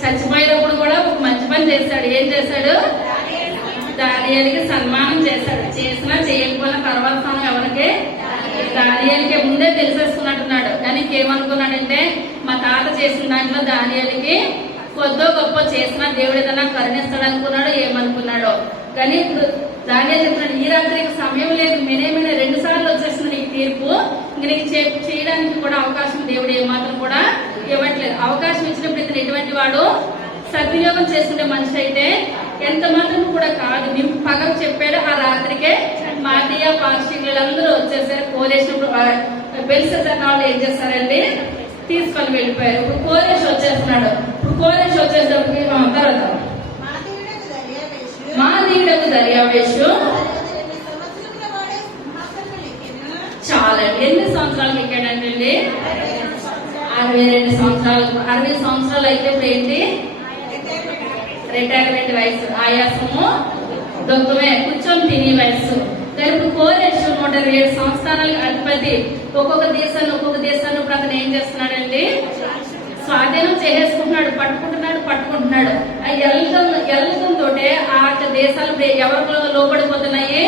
చచ్చిపోయినప్పుడు కూడా ఒక మంచి పని చేశాడు. ఏం చేశాడు? దానియేలుకి సన్మానం చేశాడు. చేసినా చేయకపోయినా తర్వాత స్థానం ఎవరికి? దానియేలుకి ముందే తెలిసేసుకున్నట్టున్నాడు. కానీ ఏమనుకున్నాడంటే, మా తాత చేసిన దాంట్లో దానియేలుకి కొద్దో గొప్ప చేసినా దేవుడు ఏదైనా కరుణిస్తాడు అనుకున్నాడు. ఏమనుకున్నాడో కానీ ఇప్పుడు దానియేలు చెప్తున్నాడు, ఈ రాత్రికి సమయం లేదు, మినేమినే 2 సార్లు వచ్చేస్తుంది నీకు తీర్పు. ఇంక నీకు చేయడానికి కూడా అవకాశం దేవుడు ఏమాత్రం కూడా ఇవ్వట్లేదు. అవకాశం ఇచ్చినప్పుడు ఇతను ఎటువంటి వాడు? సద్వినియోగం చేసుకునే మనిషి అయితే ఎంత మాత్రం కూడా కాదు. మేము పగలు చెప్పాడు. ఆ రాత్రికే మాదీయ పారసీకులందరూ వచ్చేసారు. కోరేసినప్పుడు బెల్షస్సరు వాళ్ళు ఏం చేస్తారండి? తీసుకొని వెళ్ళిపోయారు. ఇప్పుడు కోరేష్ వచ్చేస్తున్నాడు. ఇప్పుడు కోరేష్ వచ్చేటప్పటికి తర్వాత మాదీయుడకు దర్యావేషు చాలా ఎన్ని సంవత్సరాలకు ఎక్కాడంటే 62 సంవత్సరాలు. 60 సంవత్సరాలు అయితే ఇప్పుడు ఏంటి? రిటైర్మెంట్ వయసు, ఆయాసము, దుఃఖమే, కూర్చొని తినే వయసు. కానీ ఇప్పుడు కోరేష్ 107 సంవత్సరాలకు అధిపతి. ఒక్కొక్క దేశాన్ని ఇప్పుడు అతను ఏం చేస్తున్నాడండి? స్వాధీనం చేసేసుకుంటున్నాడు, పట్టుకుంటున్నాడు. ఎల్లడంతో ఆ దేశాలు ఎవరు లోపడిపోతున్నాయి?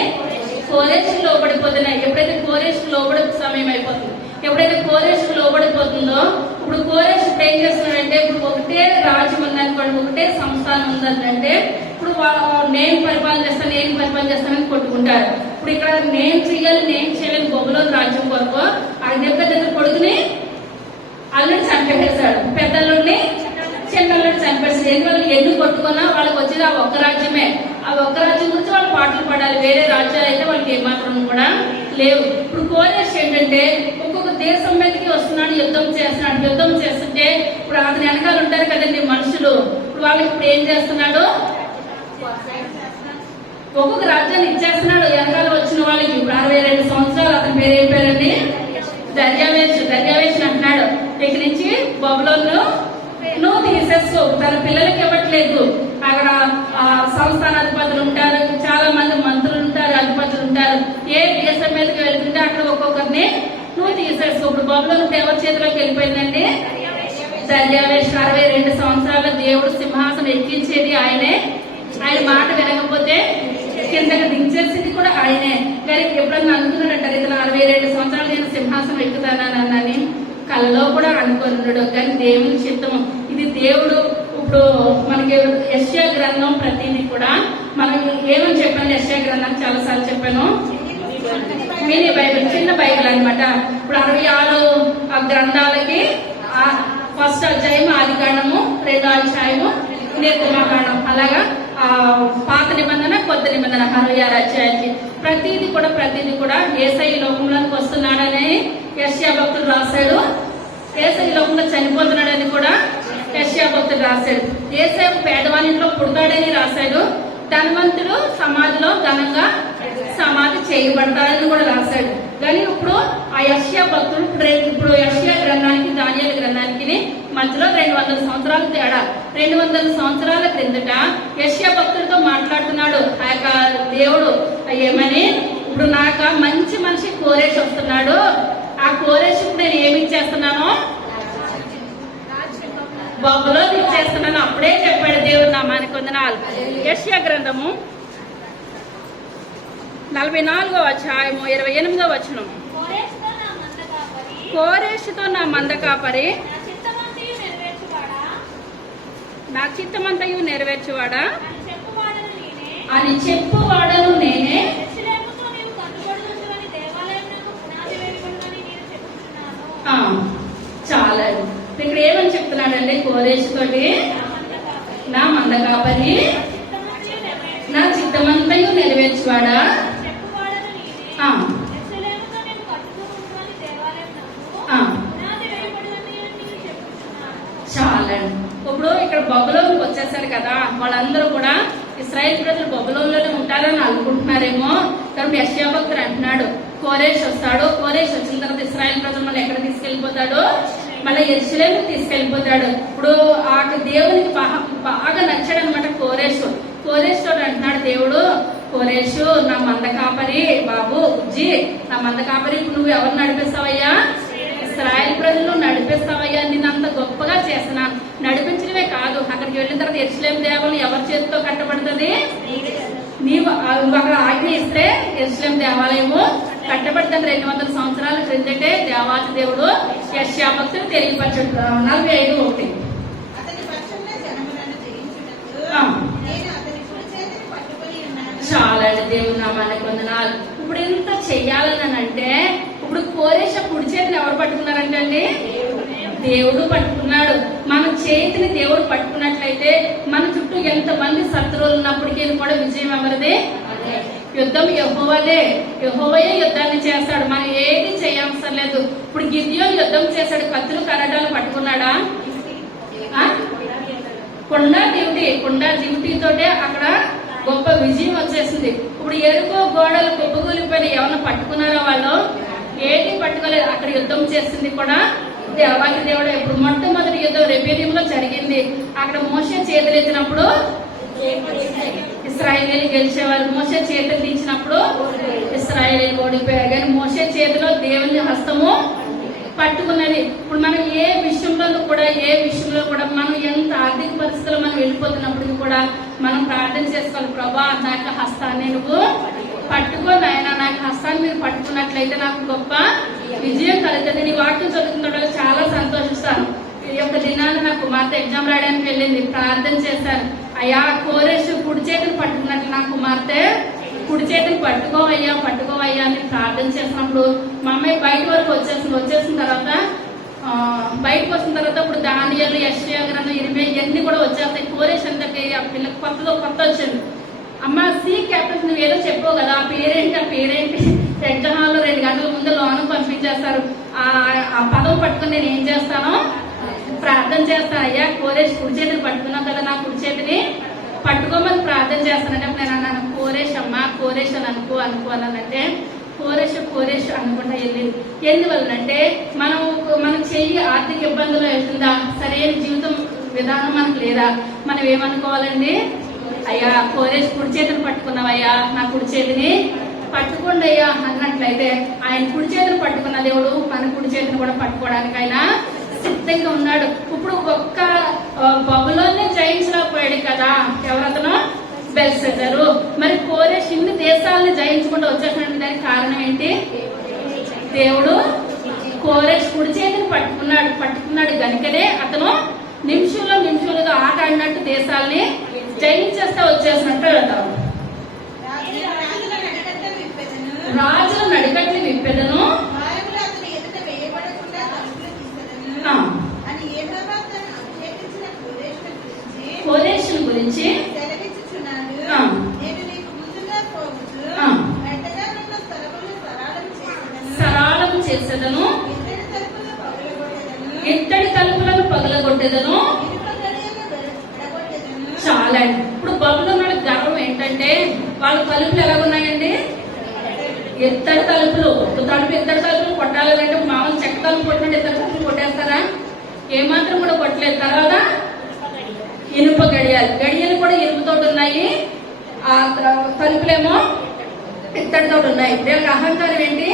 కోరేష్ లోపడిపోతున్నాయి. ఎప్పుడైతే కోరేష్ లోబడి సమయం అయిపోతుంది, ఎప్పుడైతే కోరేష్ లోబడిపోతుందో ఇప్పుడు కోరేష్ ఇప్పుడు ఏం చేస్తున్నాడంటే, ఇప్పుడు ఒకటే రాజ్యం ఉందనుకోండి, ఒకటే సంస్థానం ఉందంటే ఇప్పుడు నేను పరిపాలన చేస్తానని కొట్టుకుంటారు. ఇప్పుడు ఇక్కడ నేను చేయాలని బొబ్బలోని రాజ్యం కొరకు ఆ దెబ్బ కొడుకుని అల్లుడు చంపేశాడు. పెద్దల్లుడిని చిన్నల్లుడు చంపేశాడు. ఎందువల్ల ఎన్ని కొట్టుకున్నా వాళ్ళకి వచ్చేది ఆ ఒక్క రాజ్యమే. ఆ ఒక్క రాజ్యం గురించి వాళ్ళు పాటలు పడాలి. వేరే రాజ్యాలు అయితే వాళ్ళకి ఏమాత్రం కూడా లేవు. ఇప్పుడు కోరేష్ ఏంటంటే ఒక్కొక్క దేశం మీదకి వస్తున్నాడు, యుద్ధం చేస్తుంటే ఇప్పుడు అతని వెనకాల ఉంటారు కదండి మనుషులు. ఇప్పుడు వాళ్ళకి ఇప్పుడు ఏం చేస్తున్నాడు? ఒక్కొక్క రాజ్యాన్ని ఇచ్చేస్తున్నాడు వెనకాల వచ్చిన వాళ్ళకి. ఇప్పుడు 62 సంవత్సరాలు. అతని పేరు ఏం పేరండి? దర్యావేషు అంటున్నాడు, ఇక నుంచి బబులోను నువ్వు తీసేసుకో. తన పిల్లలకి ఇవ్వట్లేదు. అక్కడ సంస్థానాధిపతులు ఉంటారు, చాలా మంది మంత్రులు ఉంటారు, అధిపతులు ఉంటారు. ఏ దేశం మీదకి వెళ్తుంటే అక్కడ ఒక్కొక్కరిని నువ్వు తీసేసుకో. ఇప్పుడు బబులోను ఎవరి చేతిలోకి వెళ్ళిపోయిందండి? దర్యావేషు. 62 సంవత్సరాల దేవుడు సింహాసనం ఎక్కించేది ఆయనే. ఆయన మాట వినకపోతే కిందకి దించేసింది కూడా ఆయనే. కానీ ఎప్పుడన్నా అనుకున్నాడంటారు ఇతను 62 సంవత్సరాలు నేను సింహాసనం ఎక్కుతానని కలలో కూడా అనుకున్నాడు. కానీ దేవుని చిత్తము ఇది. దేవుడు ఇప్పుడు మనకి యెషయా గ్రంథం ప్రతిదీ కూడా మనకి ఏమని చెప్పాను? యెషయా గ్రంథం చాలా సార్లు చెప్పాను. మినీ బైబిల్, చిన్న బైబిల్ అనమాట. ఇప్పుడు 66 గ్రంథాలకి ఫస్ట్ అధ్యాయం ఆదికాండము, 2వ అధ్యాయము నిర్గమకాండం, అలాగా పాత నిబంధన కొత్త నిబంధన 66 అధ్యాయానికి ప్రతిదీ కూడా యేసయ్య లోకంలోకి వస్తున్నాడని యెషయా భక్తుడు రాశాడు. యేసయ్య లోకంలో చనిపోతున్నాడని కూడా యెషయా భక్తుడు రాశాడు. యేసయ్య పేదవానిలో పుడతాడని రాశాడు. ధనవంతుడు సమాధిలో ఘనంగా సమాధి చేయబడతాడని కూడా రాశాడు. కానీ ఇప్పుడు ఆ యెషయా భక్తుడు ఇప్పుడు యెషయా గ్రంథానికి దానియేలు గ్రంథానికి మధ్యలో 200 సంవత్సరాల తేడా. 200 సంవత్సరాల క్రిందట యెషయా భక్తుడితో మాట్లాడుతున్నాడు ఆ యొక్క దేవుడు. ఏమని? ఇప్పుడు నాకు మంచి మనిషి కోరేష్ వస్తున్నాడు. ఆ కోరేష్ ఇప్పుడు నేను ఏమి ఇచ్చేస్తున్నాను? బొబ్బలో ఇచ్చేస్తున్నాను. అప్పుడే చెప్పాడు దేవుడు. నామానికి వందనాలు. యెషయా గ్రంథము 44వ అధ్యాయము 28వ వచనం. కోరేషుతో నా మంద కాపరి నా చిత్తమంతయు నెరవేర్చువాడా అని చెప్పువాడను నేనే. యెరూషలేముతో నీవు కట్టుబడుదువని దేవాలయమునకు పునాది వేయబడునని నేను చెప్పుచున్నాను. ఆ, చాలా ఇక్కడ ఏమని చెప్తున్నాడండి కోరేషు తోటి? నా మంద కాపరి, నా చిత్తమంతయు నెరవేర్చువాడా. చెప్పువాడను నేనే. ఆ, యెరూషలేముతో నీవు కట్టుబడుదువని దేవాలయమునకు ఆ, పునాది వేయబడునని నేను చెప్పుచున్నాను. చాలండి. ఇప్పుడు ఇక్కడ బబులోనికి వచ్చేసాడు కదా, వాళ్ళందరూ కూడా ఇశ్రాయేల్ ప్రజలు బబులోన్లోనే ఉంటారని అనుకుంటున్నారేమో. కాబట్టి యెషయా భక్తుడు అంటున్నాడు కోరేష్ వస్తాడు, కోరేష్ వచ్చిన తర్వాత ఇశ్రాయేల్ ప్రజలు మళ్ళీ ఎక్కడ తీసుకెళ్లిపోతాడు? మళ్ళీ యెరూషలేముకు తీసుకెళ్లిపోతాడు. ఇప్పుడు ఆ దేవునికి బాగా నచ్చాడు అనమాట కోరేష్. కోరేష్ తోడు అంటున్నాడు దేవుడు, కోరేషు నా మంద కాపరి బాబు బుజ్జి, నా మంద కాపరి, ఇప్పుడు నువ్వు ఎవరు నడిపిస్తావయ్యా? ఇశ్రాయేల్ ప్రజలు నడిపిస్తావయ్యా, నిన్నంత గొప్పగా చేస్తున్నాను. నడిపించడమే కాదు, అక్కడికి వెళ్ళిన తర్వాత యెరూషలేము దేవాలయం ఎవరి చేతితో కట్టబడుతుంది? నీవు అక్కడ ఆజ్ఞ ఇస్తే యెరూషలేము దేవాలయము కట్టబడుతుంది. 200 సంవత్సరాల క్రిందటే దేవాతి దేవుడు యెషయా భక్తుడు తెలియపరచడు. 45:1. అతని పక్షంలో జనములను జయించుటకు ఆ. నేను అతని కుడి చేతిని పట్టుకొని ఉన్నాను. చాలా దేవుడు నామానికి వందనాలు. ఇప్పుడు ఇంత చెయ్యాలని అంటే ఇప్పుడు కోరేష కుడి చేతిని ఎవరు పట్టుకున్నారంటే అండి? దేవుడు పట్టుకున్నాడు. మన చేతిని దేవుడు పట్టుకున్నట్లయితే మన చుట్టూ ఎంతమంది శత్రువులు ఉన్నప్పటికీ కూడా విజయం ఎవరిదే? యుద్ధం యెహోవాదే. యెహోవాయే యుద్ధాన్ని చేస్తాడు, మనం ఏది చేయవసరం లేదు. ఇప్పుడు గిద్యోను యుద్ధం చేశాడు, కత్తులు కరటాలు పట్టుకున్నాడా? కుండ డ్యూటీ తోటే అక్కడ గొప్ప విజయం వచ్చేసింది. ఇప్పుడు ఎరుకో గోడలు కుప్పగూలిపోయిన ఏమన్నా పట్టుకున్నారా వాళ్ళు? ఏది పట్టుకోలేదు. అక్కడ యుద్ధం చేసింది కూడా దేవాకి దేవుడు. ఇప్పుడు మొట్టమొదటి యుద్ధం రెబేలియంలో జరిగింది. అక్కడ మోషే చేతులు ఎత్తినప్పుడు ఇశ్రాయేలీలు గెలిచేవారు, మోషే చేతులు దించినప్పుడు ఇశ్రాయేలీలు ఓడిపోయారు. కానీ మోషే చేతిలో దేవుని హస్తము పట్టుకున్నది. ఇప్పుడు మనం ఏ విషయంలో కూడా మనం ఎంత ఆర్థిక పరిస్థితుల్లో మనం వెళ్ళిపోతున్నప్పటికీ కూడా మనం ప్రార్థన చేసుకోవాలి, ప్రభా నా యొక్క హస్తాన్ని నువ్వు పట్టుకో నాయన, నాకు హస్తాన్ని మీరు పట్టుకున్నట్లయితే నాకు గొప్ప విజయం కలుగుతుంది. నీ వాక్యం చదువుతున్న చాలా సంతోషిస్తాను. ఈ యొక్క దినాన్ని నా కుమార్తె ఎగ్జామ్ రాయడానికి వెళ్ళింది, ప్రార్థన చేశాను, అయ్యా కోరేష్ కుడి చేతిని పట్టుకున్నట్లు నా కుమార్తె కుడి చేతిని పట్టుకోవయ్యా అని ప్రార్థన చేసినప్పుడు మా అమ్మాయి బయట వరకు వచ్చేసిన తర్వాత బయటకు వచ్చిన తర్వాత ఇప్పుడు దానియేలు, యెషయా గ్రంథం, ఇర్మియా ఇవన్నీ కూడా వచ్చేస్తాయి. కోరేష్ అంతకి ఆ పిల్లకి కొత్త వచ్చింది. అమ్మ సి క్యాప్టెన్ నువ్వు ఏదో చెప్పావు కదా, ఆ పేరేంటి ఎగ్జామ్ హాల్లో 2 గంటల ముందు లోను పంపించేస్తారు. ఆ పదం పట్టుకుని నేను ఏం చేస్తాను? ప్రార్థన చేస్తాను. అయ్యా కోరేష్ కుడి చేతిని పట్టుకున్నావు కదా, నా కుడి చేతిని పట్టుకోమని ప్రార్థన చేస్తానంటే నేను అన్నాను కోరేష్ అమ్మా, కోరేష్ అని అనుకోవాలంటే కోరేష్ అనుకుంటా వెళ్ళింది. ఎందువల్లంటే మనం చెయ్యి ఆర్థిక ఇబ్బందులు వెళ్తుందా, సరైన జీవితం విధానం మనకు లేదా, మనం ఏమనుకోవాలండి? అయ్యా కోరేష్ కుడి చేతిని పట్టుకున్నావయ్యా, నా కుడి చేతిని పట్టుకోండి అయ్యా అన్నట్లయితే ఆయన కుడి చేతిని పట్టుకున్న దేవుడు మన కుడి చేతిని కూడా పట్టుకోవడానికి ఆయన సిద్ధంగా ఉన్నాడు. ఇప్పుడు ఒక్క బబులోనే జయించలేకపోయాడు కదా ఎవరతను? బెల్షస్సరు. మరి కోరేష్ ఇన్ని దేశాలని జయించుకుంటూ వచ్చేసినటువంటి దానికి కారణం ఏంటి? దేవుడు కోరేష్ కుడి చేతిని పట్టుకున్నాడు కనుకనే అతను నిమిషంలో ఆట ఆడినట్టు దేశాలని జయించేస్తే వచ్చేసినట్టు వెళ్తాం. రాజుల నడికట్లు విప్పెదను, కోరేషుని గురించి సరాళం చేసేదను, ఇత్తడి తలుపులను పగలగొట్టేదను. చాలా. ఇప్పుడు బబులోను గర్వం ఏంటంటే వాళ్ళ తలుపులు ఎలాగున్నాయండి? ఇత్తడి తలుపులు కొట్టాలంటే మామూలు చెక్క తలుపు కొట్టినట్టు ఇత్తడి తలుపులు కొట్టేస్తారా? ఏమాత్రం కూడా కొట్టలేదు. తర్వాత ఇనుప గడియలు కూడా ఇనుపతో ఉన్నాయి, ఆ తలుపులేమో ఇత్తడితో ఉన్నాయి. వీళ్ళకి అహంకారం ఏంటి?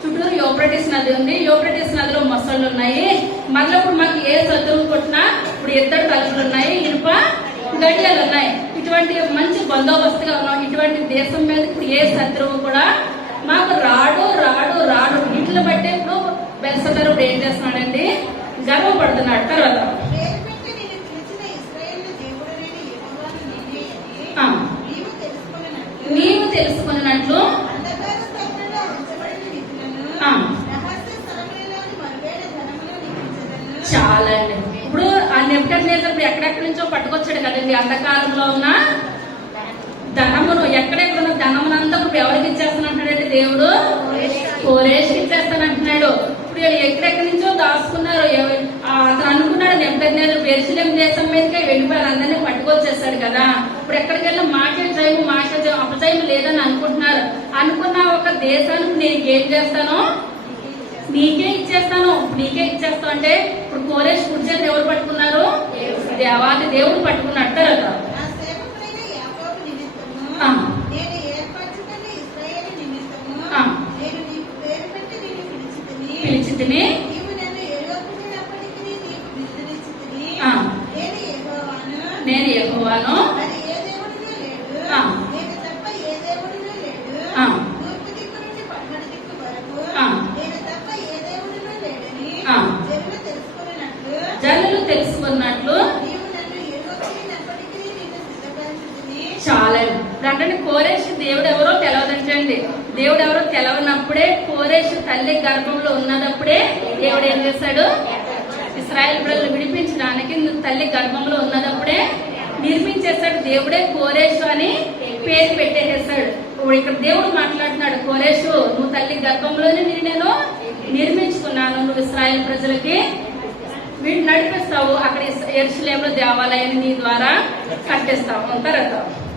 చుట్టూరు యూఫ్రటీస్ నది ఉంది, యూఫ్రటీస్ నదిలో మొసళ్ళు ఉన్నాయి. మళ్ళీ ఇప్పుడు మాకు ఏ శత్రువు కొట్టినా ఇప్పుడు ఇత్తడి తలుపులు ఉన్నాయి, ఇనుప గడియలు ఉన్నాయి. ఇటువంటి మంచి బందోబస్తుగా ఉన్నాం. ఇటువంటి దేశం మీద ఇప్పుడు ఏ శత్రువు కూడా మాకు రాడు. వీటిని బట్టే ఇప్పుడు బెల్షస్సరు ఇప్పుడు ఏం చేస్తున్నాడండి? గర్వపడుతున్నాడు. తర్వాత తెలుసుకున్నట్లు అంధకార స్థలంలో ఉంచబడిన నిధులను, ఆ. రహస్య స్థలములలోని మరుగైన ధనమును నిధించెదను. చాలండి. ఇప్పుడు ఆ నెబుకద్నెజరు ఎక్కడెక్కడి నుంచో పట్టుకొచ్చాడు కదండి అంధకారంలో ఉన్న ధనమును. ఎక్కడెక్కడ ఉన్న ధనమునంతా ఇప్పుడు ఎవరికి ఇచ్చేస్తానంటున్నాడండి దేవుడు? కోరేష్కి ఇచ్చేస్తానంటున్నాడు. ఇప్పుడు వీళ్ళు ఎక్కడెక్కడి నుంచో దాచుకున్నారు. అతను అనుకున్నాడు నెబుకద్నెజరు యెరూషలేం దేశం మీదకే వెళ్ళిపోయారు, అందరినీ పట్టుకొచ్చేస్తాడు కదా. ఇప్పుడు ఎక్కడికి వెళ్ళినా మాషే అపజయం లేదని అనుకుంటున్నారు. అనుకున్న ఒక దేశానికి నేను ఏం చేస్తాను, నీకే ఇచ్చేస్తాను. నీకే ఇచ్చేస్తాను అంటే ఇప్పుడు కోరేష్ కుర్చేది ఎవరు పట్టుకున్నారు? దేవాది దేవుడు పట్టుకున్నట్టు కదా. నా సేవకుడైన యాకోబు నిమిత్తము, ఆ. నేను ఏర్పరచుకున్న ఇశ్రాయేలు నిమిత్తము, ఆ. నేను నీకు పేరు పెట్టి నిన్ను పిలిచితిని. పిలిచితిని. నీవు నన్ను ఎరుగకపోయినప్పటికీ నీకు బిరుదునిచ్చితిని. ఆ. నేను యెహోవాను, నేను యెహోవాను. మరి ఏ దేవుడినూ లేడు. ఆ. నేను తప్ప ఏ దేవుడినూ లేడు. ఆ. తూర్పు దిక్కు నుండి పడమటి దిక్కు వరకు ఆ. నేను తప్ప ఏ దేవుడినూ లేడని ఆ. జనులు తెలుసుకున్నట్లు, జనులు తెలుసుకున్నట్లు నీవు నన్ను ఎరుగకపోయినప్పటికీ నిన్ను సిద్ధపరచుతిని. చాలేదు. అంటే కోరేష్ దేవుడు ఎవరో తెలవదంటండి. దేవుడు ఎవరో తెలవనప్పుడే, కోరేష్ తల్లి గర్భంలో ఉన్నదప్పుడే దేవుడు ఏం చేశాడు? ఇశ్రాయేలు ప్రజలు విడిపించడానికి తల్లి గర్భంలో ఉన్నదప్పుడే నిర్మించేస్తాడు. దేవుడే కోరేషు అని పేరు పెట్టేసేస్తాడు. ఇప్పుడు ఇక్కడ దేవుడు మాట్లాడుతున్నాడు, కోరేషు నువ్వు తల్లి గర్భంలోనే నేను నిర్మించుకున్నాను. నువ్వు ఇశ్రాయేలు ప్రజలకి వీటిని నడిపిస్తావు. అక్కడ యెరూషలేములో దేవాలయాన్ని నీ ద్వారా కట్టిస్తావు అంటారు.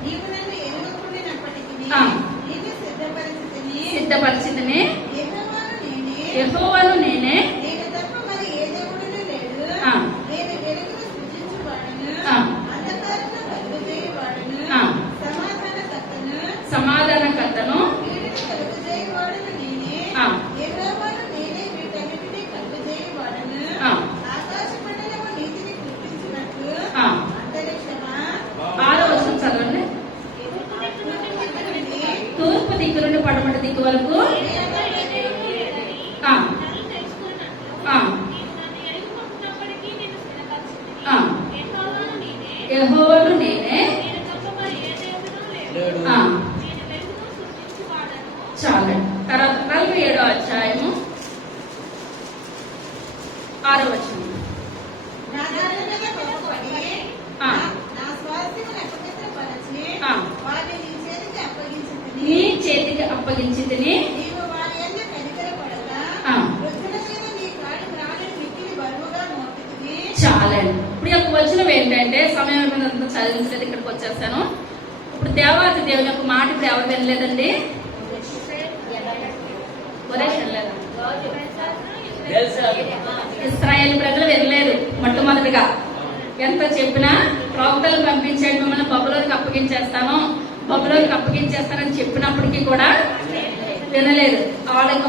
నీవు నన్ను ఎరుగకపోయినప్పటికీ ఆ. నిన్ను సిద్ధపరచుతిని. సిద్ధపరిచితని. యెహోవాను నేనే, యెహోవాను నేనే. నేను తప్ప మరి ఏ దేవుడునూ లేడు. ఆ. నేను వెలుగును సృజించువాడను, ఆ. అంధకారంలో కలుగజేయువాడను, ఆ. సమాధానకర్తను, సమాధానకర్తను. వీడిని కలుగజేయువాడను నేనే. ఆ. యెహోవాను నేనే వీటన్నిటినీ కలుగజేయువాడను. ఆ. ఆకాశ మండలము నీతిని కురిపించినట్లు ఆ. అంతరిక్షమా, 6వ వచనం చదవండి. తూర్పు దిక్కు నుండి పడమటి దిక్కు వరకు. ఆ. నన్ను తెలుసుకున్నట్లు ఆ. నీవు నన్ను ఎరుగుకుంటున్నప్పటికీ నిన్ను స్థిరపరచుతిని. ఆ. యెహోవాను నేనే, యెహోవాను నేనే. నేను తప్ప మరి ఏ దేవుడునూ లేడు. ఆ. నేను వెలుగును సృష్టించువాడను. చాలండి. తర్వాత 47వ అధ్యాయము 6వ వచనం. నా దాని మీద కోపపడి ఆ. నా స్వాస్థ్యమును అపవిత్రపరచి ఆ. వారిని నీ చేతికి అప్పగించుకుని, నీ చేతికి అప్పగించి తిని. నీవు వారి యందు కనికరపడగా ఆ. వృద్ధుల మీద నీ కాడి ప్రాణులు మిక్కిలి బరువుగా మోపుతుంది. చాలండి. ఇప్పుడు ఈ యొక్క వచనం ఏంటంటే, సమయం అయిపోయినంత చదివించలేదు, ఇక్కడికి వచ్చేస్తాను. ఇప్పుడు దేవాది దేవుని యొక్క మాట ఇప్పుడు ఎవరు వినలేదండి? కోరేష్ వినలేదా? ఇశ్రాయేలు ప్రజలు వినలేదు. మొట్టమొదటిగా ఎంత చెప్పినా ప్రవక్తలు పంపించాడు, మిమ్మల్ని బబులోనికి అప్పగించేస్తాను, బబులోనికి అప్పగించేస్తానని చెప్పినప్పటికీ కూడా వినలేదు.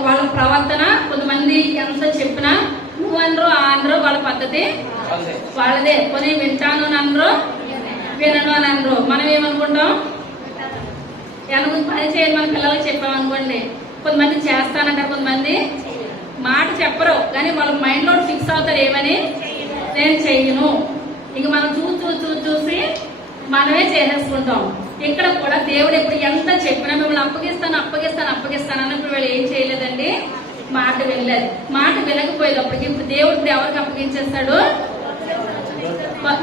వాళ్ళ ప్రవర్తన, కొంతమంది ఎంత చెప్పినా నువ్వు అనరు ఆ అనరు, వాళ్ళ పద్ధతి వాళ్ళదే. కొని వింటాను అని అనరు, వినను అని అనరు. మనం ఏమనుకుంటాం, పని చేయండి మన పిల్లలకి చెప్పామనుకోండి, కొంతమంది చేస్తానంటారు, కొంతమంది మాట చెప్పరు, కానీ వాళ్ళ మైండ్ లో ఫిక్స్ అవుతారు ఏమని, నేను చెయ్యను. ఇంక మనం చూసి మనమే చేసేసుకుంటాం. ఇక్కడ కూడా దేవుడు ఎప్పుడు ఎంత చెప్పినా మిమ్మల్ని అప్పగిస్తాను అన్నప్పుడు వీళ్ళు ఏం చేయలేదండి, మాట వినలేదు. మాట వినకపోయేటప్పటికి ఇప్పుడు దేవుడు ఎవరికి అప్పగించేస్తాడు?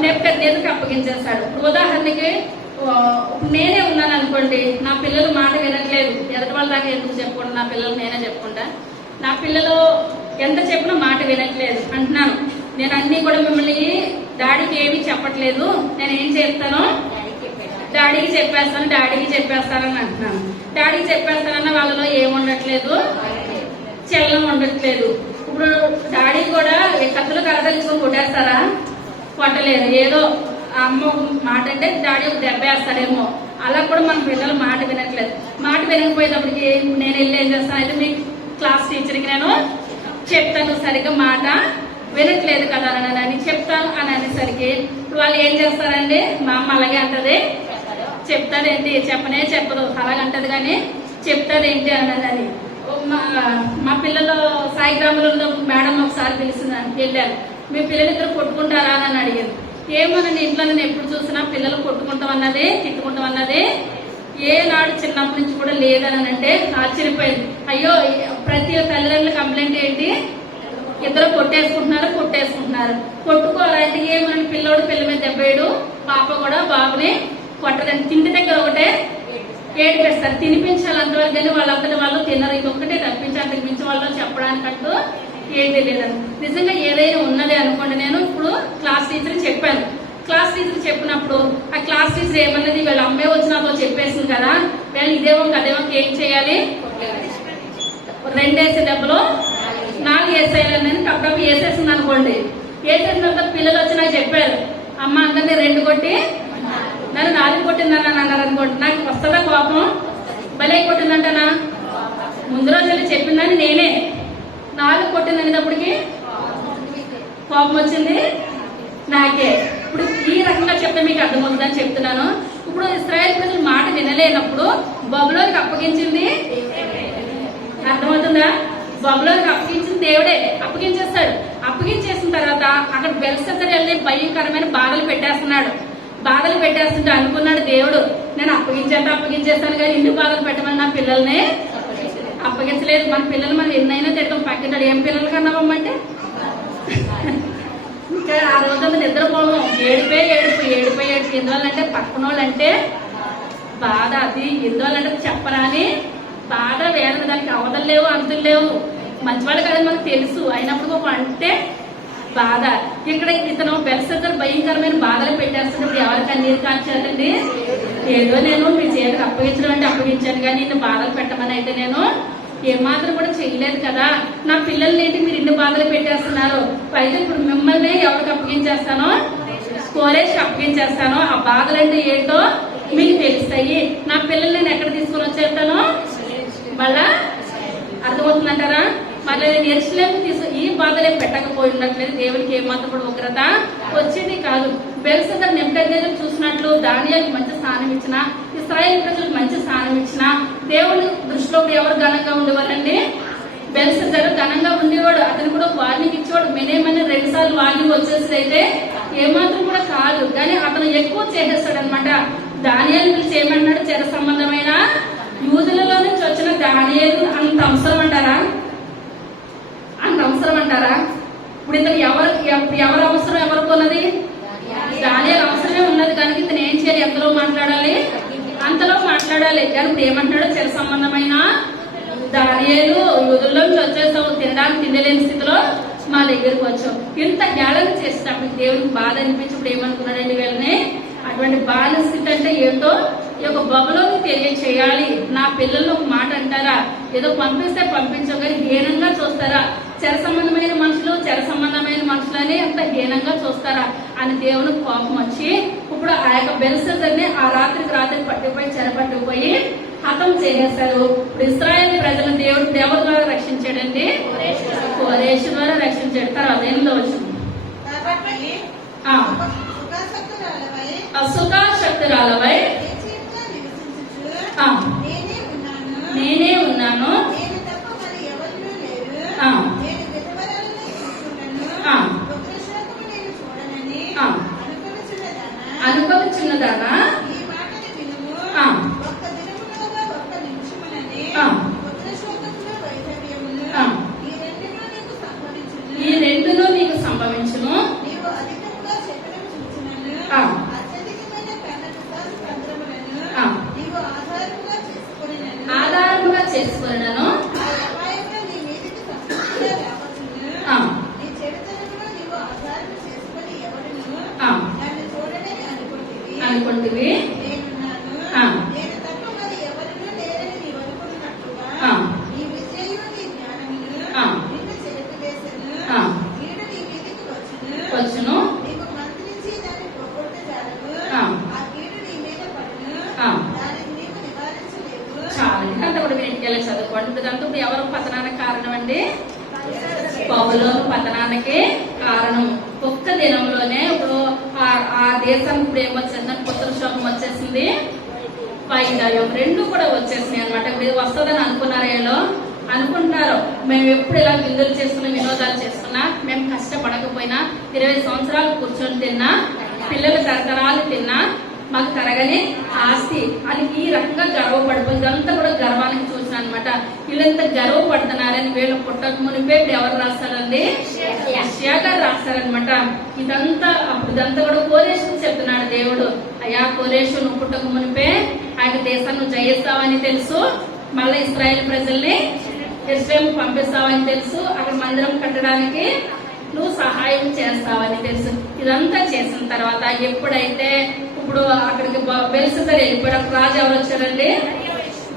నెబుకద్నెజరుకి అప్పగించేస్తాడు. ఇప్పుడు ఉదాహరణకి నేనే ఉన్నాను అనుకోండి, నా పిల్లలు మాట వినట్లేదు, ఎదుటి వాళ్ళ దాకా ఎందుకు చెప్పుకుంటా, నా పిల్లలు నేనే చెప్పుకుంటా. నా పిల్లలు ఎంత చెప్పినా మాట వినట్లేదు అంటున్నాను. నేను అన్ని కూడా మిమ్మల్ని డాడీకి ఏమీ చెప్పట్లేదు, నేను ఏం చేస్తాను, డాడీకి చెప్పేస్తానని అంటున్నాను. డాడీకి చెప్పేస్తానన్న వాళ్ళలో ఏముండట్లేదు, చలనం ఉండట్లేదు. ఇప్పుడు డాడీ కూడా కత్తులు కలదలుచుకొని కొట్టేస్తారా? కొట్టలేదు. ఏదో అమ్మ మాట అంటే డాడీ ఒక దెబ్బ వేస్తాడేమో, అలా కూడా మన పిల్లలు మాట వినట్లేదు. మాట వినకపోయేటప్పటికి నేను వెళ్ళి ఏం చేస్తాను, అయితే మీ క్లాస్ టీచర్కి నేను చెప్తాను, సరిగ్గా మాట వినట్లేదు కదా అని చెప్తాను అని అనేసరికి వాళ్ళు ఏం చేస్తారండి, మా అమ్మ అలాగే అంటది, చెప్తాదేంటి, చెప్పదు అలాగంటది, కానీ చెప్తాదేంటి అన్నదని. మా పిల్లలు సాయిగ్రామంలో మేడం ఒకసారి పిలిచిందని వెళ్ళాను, మీ పిల్లలిద్దరు కొట్టుకుంటారా అని అడిగాను. ఏమోనండి, ఇంట్లో నేను ఎప్పుడు చూసినా పిల్లలు కొట్టుకుంటాం అన్నది, తిట్టుకుంటాం అన్నది ఏనాడు చిన్నప్పటి నుంచి కూడా లేదని అంటే ఆశ్చర్యపోయింది. అయ్యో ప్రతి తల్లిదండ్రుల కంప్లైంట్ ఏంటి, ఇద్దరు కొట్టేసుకుంటున్నారు. కొట్టుకోవాలంటే ఏమని పిల్లోడు పిల్ల మీద దెబ్బేయడు, పాప కూడా బాబుని కొట్టదండి. తిండి దగ్గర ఒకటే ఏడిపేస్తారు, తినిపించాలి అంతవరకు కానీ వాళ్ళంతటి వాళ్ళు తినరు. ఇంకొకటే తప్పించి అంతకు మించి వాళ్ళు చెప్పడానికంటూ ఏది లేదని. నిజంగా ఏదైనా ఉన్నది అనుకోండి, నేను ఇప్పుడు క్లాస్ టీచర్ చెప్పాను. క్లాస్ టీచర్ చెప్పినప్పుడు ఆ క్లాస్ టీచర్ ఏమన్నది, వీళ్ళ అమ్మాయి వచ్చి నాతో చెప్పేసింది కదా, వీళ్ళు ఇదేమో కదేమో ఏం చేయాలి, 2 వేసే దెబ్బలో 4 వేసేయాలని అప్పుడప్పుడు వేసేసింది అనుకోండి. వేసేసిన తర్వాత పిల్లలు వచ్చి నాకు చెప్పారు, అమ్మ అందరినీ 2 కొట్టి నన్ను 4 కొట్టిందని అన్నారు అనుకోండి. నాకు వస్తుందా కోపం? భలే కొట్టిందంటనా? ముందు రోజు చెప్పిందని నేనే 4 కొట్టిందనేటప్పటికి కోపం వచ్చింది నాకే. ఇప్పుడు ఈ రకంగా చెప్తే మీకు అర్థమవుతుందని చెప్తున్నాను. ఇప్పుడు ఇశ్రాయేలు ప్రజలు మాట వినలేనప్పుడు బబులోనికి అప్పగించింది, అర్థమవుతుందా? బబులోనికి అప్పగించింది దేవుడే. అప్పగించేస్తాడు. అప్పగించేసిన తర్వాత అక్కడ బెల్షస్సరు వెళ్ళి భయంకరమైన బాధలు పెట్టేస్తుంటే అనుకున్నాడు దేవుడు, నేను అప్పగించేస్తాను కానీ ఇన్ని బాధలు పెట్టమని నా పిల్లల్ని అప్పగించలేదు. మన పిల్లలు మనం ఎన్నైనా తిడతాం, పక్కింటాడు ఏం పిల్లలు కన్నావమ్మంటే ఇంకా ఆ రోజుల్లో నిద్రపోవడం, ఏడిపోయి ఎందువల్లంటే పక్కన వాళ్ళంటే బాధ, అది ఎందువల్లంటే చెప్పరాని బాధ, వేదన, దానికి అవధులు లేవు, అంతులు లేవు. మంచివాళ్ళు కాదని మనకు తెలుసు, అయినప్పుడు అంటే బాధ. ఇక్కడ ఇతను బెల్షస్సరు భయంకరమైన బాధలు పెట్టేస్తున్నప్పుడు ఎవరికి కన్నీరు కార్చారండి? ఏదో నేను మీ చేతికి అప్పగించడం అంటే అప్పగించాను కానీ ఇన్ని బాధలు పెట్టమని అయితే నేను ఏమాత్రం కూడా చేయలేదు కదా. నా పిల్లల్ని ఏంటి మీరు ఇన్ని బాధలు పెట్టేస్తున్నారు? అయితే ఇప్పుడు మిమ్మల్ని ఎవరికి అప్పగించేస్తానో, కోరేజ్కి అప్పగించేస్తానో, ఆ బాధలు అంటే ఏంటో మీకు తెలుస్తాయి. నా పిల్లల్ని నేను ఎక్కడ తీసుకుని వచ్చేస్తానో మళ్ళా అర్థమవుతుందంటారా? మళ్ళీ నేను ఎరుసలేము ఈ బాధలే పెట్టకపోయినట్లేదు దేవునికి ఏమాత్రం కూడా ఉగ్రత వచ్చేది కాదు. బెల్షస్సరు నెబుకద్నెజరు చూసినట్లు దానియేలుకు మంచి స్థానం ఇచ్చిన, ఇశ్రాయేలు ప్రజలకు మంచి స్థానం ఇచ్చిన, దేవుని దృష్టిలో ఎవరు ఘనంగా ఉండేవారండి? బెల్షస్సరు ఘనంగా ఉండేవాడు. అతను కూడా వార్నింగ్ ఇచ్చేవాడు. మెనేమని 2 సార్లు వార్నింగ్ వచ్చేసి అయితే ఏమాత్రం కూడా కాదు, కానీ అతను ఎక్కువ చేసేస్తాడు అనమాట. దానియేలు పిలిచి ఏమన్నాడు? చెర సంబంధమైన యూదులలో నుంచి వచ్చిన దానియేలు అంత అవసరం అంటారా? ఇప్పుడు ఇతను ఎవరు అవసరం ఎవరికి ఉన్నది? దానియేలు అవసరమే ఉన్నది కనుక ఇతను ఏం చేయాలి? ఎంతలో మాట్లాడాలి? అంతలో మాట్లాడాలి. కానీ ఇప్పుడు ఏమంటాడో చెర సంబంధమైన దానియేలు, యూదుల్లో నుంచి వచ్చేసావు, తినడానికి తినలేని స్థితిలో మా దగ్గరకు వచ్చావు. ఇంత హేళన చేసేటప్పుడు దేవునికి బాధ అనిపించి ఇప్పుడు ఏమనుకున్నాడండి వీళ్ళని? అటువంటి బాధ స్థితి అంటే ఏంటో ఈ యొక్క బబులోని తెలియచేయాలి. నా పిల్లల్ని ఒక మాట అంటారా? ఏదో పంపిస్తే పంపించవు కానీ హీనంగా చూస్తారా? చెర సంబంధమైన మనుషులని అంత హీనంగా చూస్తారా అని దేవుని కోపం వచ్చి ఇప్పుడు ఆ యొక్క బెల్షస్సరుని ఆ రాత్రికి పట్టుకుపోయి చెరపట్టుకుపోయి హతం చేసేస్తారు. ఇప్పుడు ఇశ్రాయేలు ప్రజలను దేవుడు ఎవరి ద్వారా రక్షించాడండి? కోరేషు ద్వారా రక్షించాడు. తర్వాత ఎనిమిదో వచనం, అసుఖాసక్తురాలవై నేనే ఉన్నాను, అనుభవించున్నదానా ఈ రెండును నీకు సంభవించును. ఆధారముగా చేసుకున్నాను. అనుకుంటువి వచ్చును. చాలా అంతా కూడా మీరు ఇంటికి వెళ్ళి చదువుకోండి. ఇదంతా ఇప్పుడు ఎవరు పతనానికి కారణం అండి? బబులోను పతనానికి కారణం. ఒక్క దినంలోనే ఇప్పుడు ఆ దేశానికి ఇప్పుడు ఏమొచ్చిందని పుత్రశోకం వచ్చేసింది, వైద్యం 2 కూడా వచ్చేసినాయి అనమాట. ఇప్పుడు ఇది వస్తుందని అనుకున్నారేలో అనుకుంటున్నారు. మేము ఎప్పుడు ఇలా విందులు చేసుకున్నా, వినోదాలు చేసుకున్నా, మేము కష్టపడకపోయినా 20 సంవత్సరాలు కూర్చొని తిన్నా, పిల్లలు తరతరాలు తిన్నా, మాకు తరగని ఆస్తి అని ఈ రకంగా గర్వపడిపోయి ఇదంతా కూడా గర్వానికి చూసిన అనమాట. వీళ్ళంతా గర్వపడుతున్నారని వీళ్ళు పుట్టక మునిపే ఎవరు రాస్తారండి? యెషయా గారు రాస్తారనమాట. ఇదంతా కూడా కోరేషుకు చెప్తున్నాడు దేవుడు. అయ్యా కోరేషు, నువ్వు పుట్టక మునిపే ఆయన దేశాన్ని జయిస్తావని తెలుసు, మళ్ళీ ఇశ్రాయేలు ప్రజల్ని యెరూషలేము పంపిస్తావని తెలుసు, అక్కడ మందిరం కట్టడానికి నువ్వు సహాయం చేస్తావని తెలుసు. ఇదంతా చేసిన తర్వాత ఎప్పుడైతే ఇప్పుడు అక్కడికి బెల్షస్సరు వెళ్ళిపోయాడు, రాజు ఎవరు వచ్చాడండి?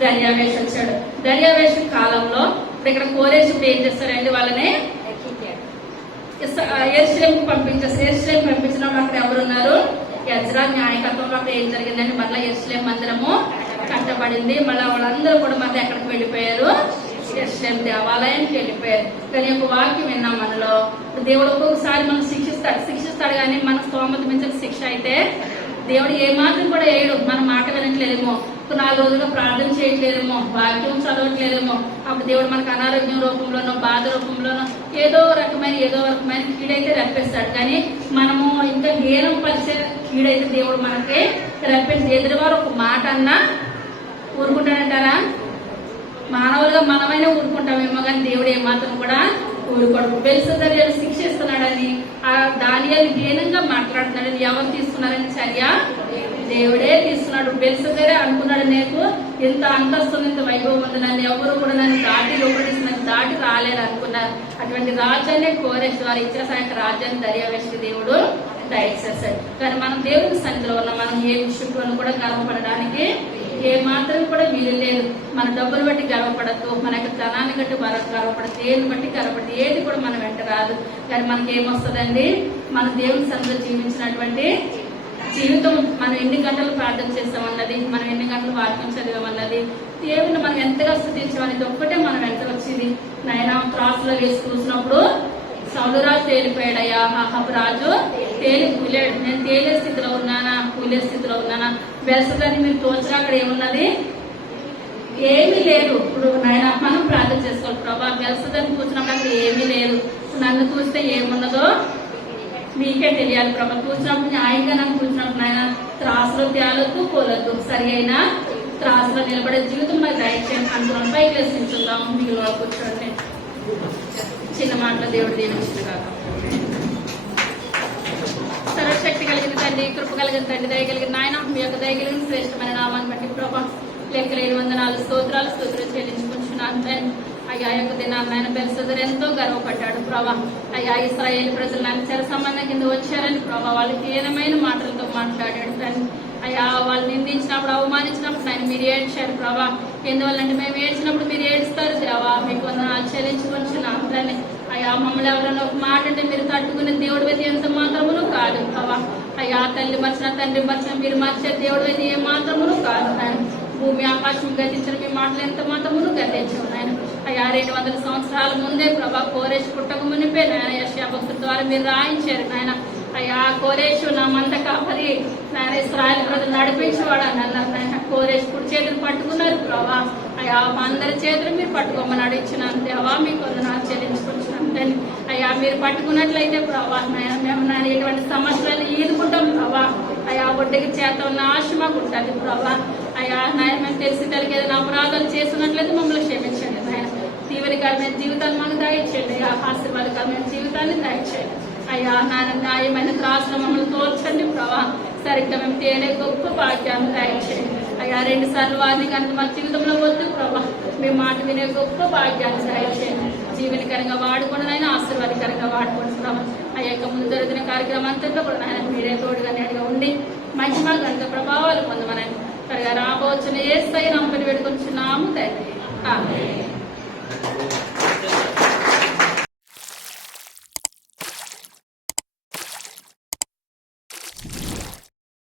దర్యావేషు వచ్చాడు. దర్యావేషు కాలంలో ఇప్పుడు ఇక్కడ కోరేషు ఏం చేస్తారండి? వాళ్ళని యెరూషలేముకు పంపించేస్తారు. యెరూషలేము పంపించినప్పుడు అక్కడ ఎవరున్నారు? ఎజ్రా న్యాయకత్వంలో అక్కడ ఏం జరిగిందండి? మళ్ళీ యెరూషలేము మందిరము కట్టబడింది. మళ్ళీ వాళ్ళందరూ కూడా మళ్ళీ ఎక్కడికి వెళ్ళిపోయారు? యెరూషలేము దేవాలయానికి వెళ్ళిపోయారు. కానీ ఒక వాక్యం విన్నాం మనలో, దేవుడు ఒక్కొక్కసారి మనం శిక్షిస్తాడు కానీ మన స్తోమత మించిన శిక్ష అయితే దేవుడు ఏమాత్రం కూడా వేయడు. మన మాట వినట్లేదేమో, 4 రోజులుగా ప్రార్థన చేయట్లేదేమో, వాక్యం చదవట్లేదేమో, అప్పుడు దేవుడు మనకు అనారోగ్యం రూపంలోనో బాధ రూపంలోనో ఏదో రకమైన కీడైతే రప్పిస్తాడు. కానీ మనము ఇంకా హీనం పరిచే కీడైతే దేవుడు మనకి రప్పించి ఎదురువారు ఒక మాట అన్నా ఊరుకుంటాడంటారా? మానవులుగా మనమైనా ఊరుకుంటామేమో కానీ దేవుడు ఏమాత్రం కూడా ఊరుకోడు. బెల్షస్సరు శిక్షిస్తున్నాడని ఆ దానియేలు హీనంగా మాట్లాడుతున్నాడని ఎవరు తీసుకున్నారని చర్య? దేవుడే తీసుకున్నాడు. బెల్షస్సరే అనుకున్నాడు, నీకు ఇంత అంతస్తు ఇంత వైభవం ఉంది, నన్ను ఎవరు కూడా నన్ను దాటి రాలేరు అనుకున్నారు. అటువంటి రాజ్యాన్ని కోరేషు వారు ఇచ్చేసాక రాజ్యాన్ని దర్యావేషుకి దేవుడు దయచేశాడు. కానీ మనం దేవుని సన్నిధిలో ఉన్న మనం ఏ విషయంలోనూ కూడా గర్వపడడానికి ఏ మాత్రం కూడా వీలు లేదు. మన డబ్బులు బట్టి గర్వపడద్దు, మన యొక్క ధనాన్ని బట్టి గర్వపడద్దు, ఏది బట్టి గర్వపడదు, ఏది కూడా మన వెంట రాదు. కానీ మనకి ఏమొస్తుందండి? మన దేవుని సన్నిధిలో జీవించినటువంటి జీవితం, మనం ఎన్ని గంటలు ప్రార్థన చేస్తామన్నది, మనం ఎన్ని గంటలు వాక్యం చదివామన్నది, దేవుని మనం ఎంతగా స్తుతించామనేది ఒక్కటే మనం వెంట వచ్చింది. నాయన త్రాసులో వేసి చూసినప్పుడు సౌలురాజు తేలిపోయాడయ్యా, అహాబు రాజు కూలాడు. నేను తేలే స్థితిలో ఉన్నానా, కూలే స్థితిలో ఉన్నానా? బెల్షస్సరుని మీరు తోచరా, అక్కడ ఏమున్నది? ఏమీ లేదు. ఇప్పుడు నాయన మనం ప్రార్థన చేసుకోవాలి, ప్రభా బెల్షస్సరుని కూర్చున్నప్పుడు అక్కడ ఏమీ లేదు, నన్ను చూస్తే ఏమున్నదో మీకే తెలియాలి ప్రభా. కూర్చున్నప్పుడు న్యాయంగా నన్ను కూర్చున్నప్పుడు నాయన త్రాసులో తేలొద్దు, పోలొద్దు, సరి అయిన త్రాసులో నిలబడే జీవితం నాకు దయచేయండి. అందులో పైకి వేసించుందాం, మీకు కూర్చోండి. చిన్న మాటలో దేవుడు దీవించిన కాక. సర్వశక్తి కలిగిన తండ్రి, కృప కలిగిన తండ్రి, దయ కలిగిన నాయన, మీ యొక్క దయ కలిగిన శ్రేష్టమైన నామాన్ని బట్టి ప్రభా లెక్కలేని వందనాలు స్తోత్రాలు చెల్లించుకుంటున్నాను తండ్రి. అయ్యా యొక్క దినాన్ని ఆయన బెల్షస్సరు ఎంతో గర్వపడ్డాడు ప్రభా. అయ్యా ఇశ్రాయేలు ప్రజలు నాకు చెర సంబంధం కింద వచ్చారని ప్రభా వాళ్ళకి హీనమైన మాటలతో మాట్లాడాడు తండ్రి. అయ్యా వాళ్ళు నిందించినప్పుడు అవమానించినప్పుడు ఆయన మీరు ఏడ్చారు ప్రభా. ఎందువల్లంటే మేము ఏడ్చినప్పుడు మీరు ఏడుస్తారు దేవా, మీకు వందనాలు చెల్లించుకుంటున్నాం తండ్రి. అయ్యా మమ్మల్ని ఎవరైనా ఒక మాట అంటే మీరు తట్టుకునే దేవుడు అయితే ఎంత మాత్రమును కాదు ప్రభా. అయ్యా తల్లి మర్చిన తండ్రి మర్చిన మీరు మర్చే దేవుడు అయితే ఏ మాత్రమును కాదు నాయన. భూమి ఆకాశం గతించిన మీ మాటలు ఎంత మాత్రమును గతించవు నాయన. అయ్యా 200 సంవత్సరాల ముందే ప్రభా కోరేషు పుట్టక మునిపే నాయన యెషయా భక్తుల ద్వారా మీరు రాయించారు నాయన. అయ్యా కోరేషు నా మంద కాపరి నాయన, ఇశ్రాయేలు ప్రజలు నడిపించేవాడు అని అన్నారు నాయన. కోరేషు కుడి చేతులు పట్టుకున్నారు ప్రభా. అయ్యా మా అందరి చేతులు మీరు పట్టుకోమని అడిగినాను దేవా, మీకు వందనాలు చెల్లించుకుంటున్నాను తండ్రి. అయ్యా మీరు పట్టుకున్నట్లయితే ప్రభా నాయన మేము నాయన ఎటువంటి సమస్యలను ఈదుకుంటాం ప్రభా. అయ్యా ఒడ్డుకి చేత ఉన్న ఆశ మాకు ఉంటుంది ప్రభా. అయ్యా నాయన మేము తెలిసి తెలియక ఏదైనా అపరాధాలు చేస్తున్నట్లయితే మమ్మల్ని క్షమించండి నాయన. దీవెనకరమైన జీవితాన్ని మాకు దయచేయండి అయ్యా, ఆశీర్వాదకరమైన జీవితాన్ని దయచేయండి అయ్యా. నాయన న్యాయమైన త్రాసులో మమ్మల్ని తోల్చండి ప్రభా. సరిగ్గా మేము తేనే గొప్ప భాగ్యాన్ని దయచేయండి అయ్యా. 2 సార్లు వారిని కనుక మా జీవితంలో వద్దు ప్రభా, మీ మాట వినే గొప్ప భాగ్యాన్ని దయచేయండి. జీవనకరంగా వాడుకోండి నాయన, ఆశీర్వాదకరంగా వాడుకోండి ప్రభా. ఆ యొక్క ముందు జరుగుతున్న కార్యక్రమం అంతట్లో కూడా నాయన మీరే తోడుగా నేడుగా ఉండి మహిమ గంట ప్రభావాలు పొందమని త్వరగా రాబోచున్న యేసయ్య నామమున వేడుకొంచున్నాము తండ్రి. ఆమేన్.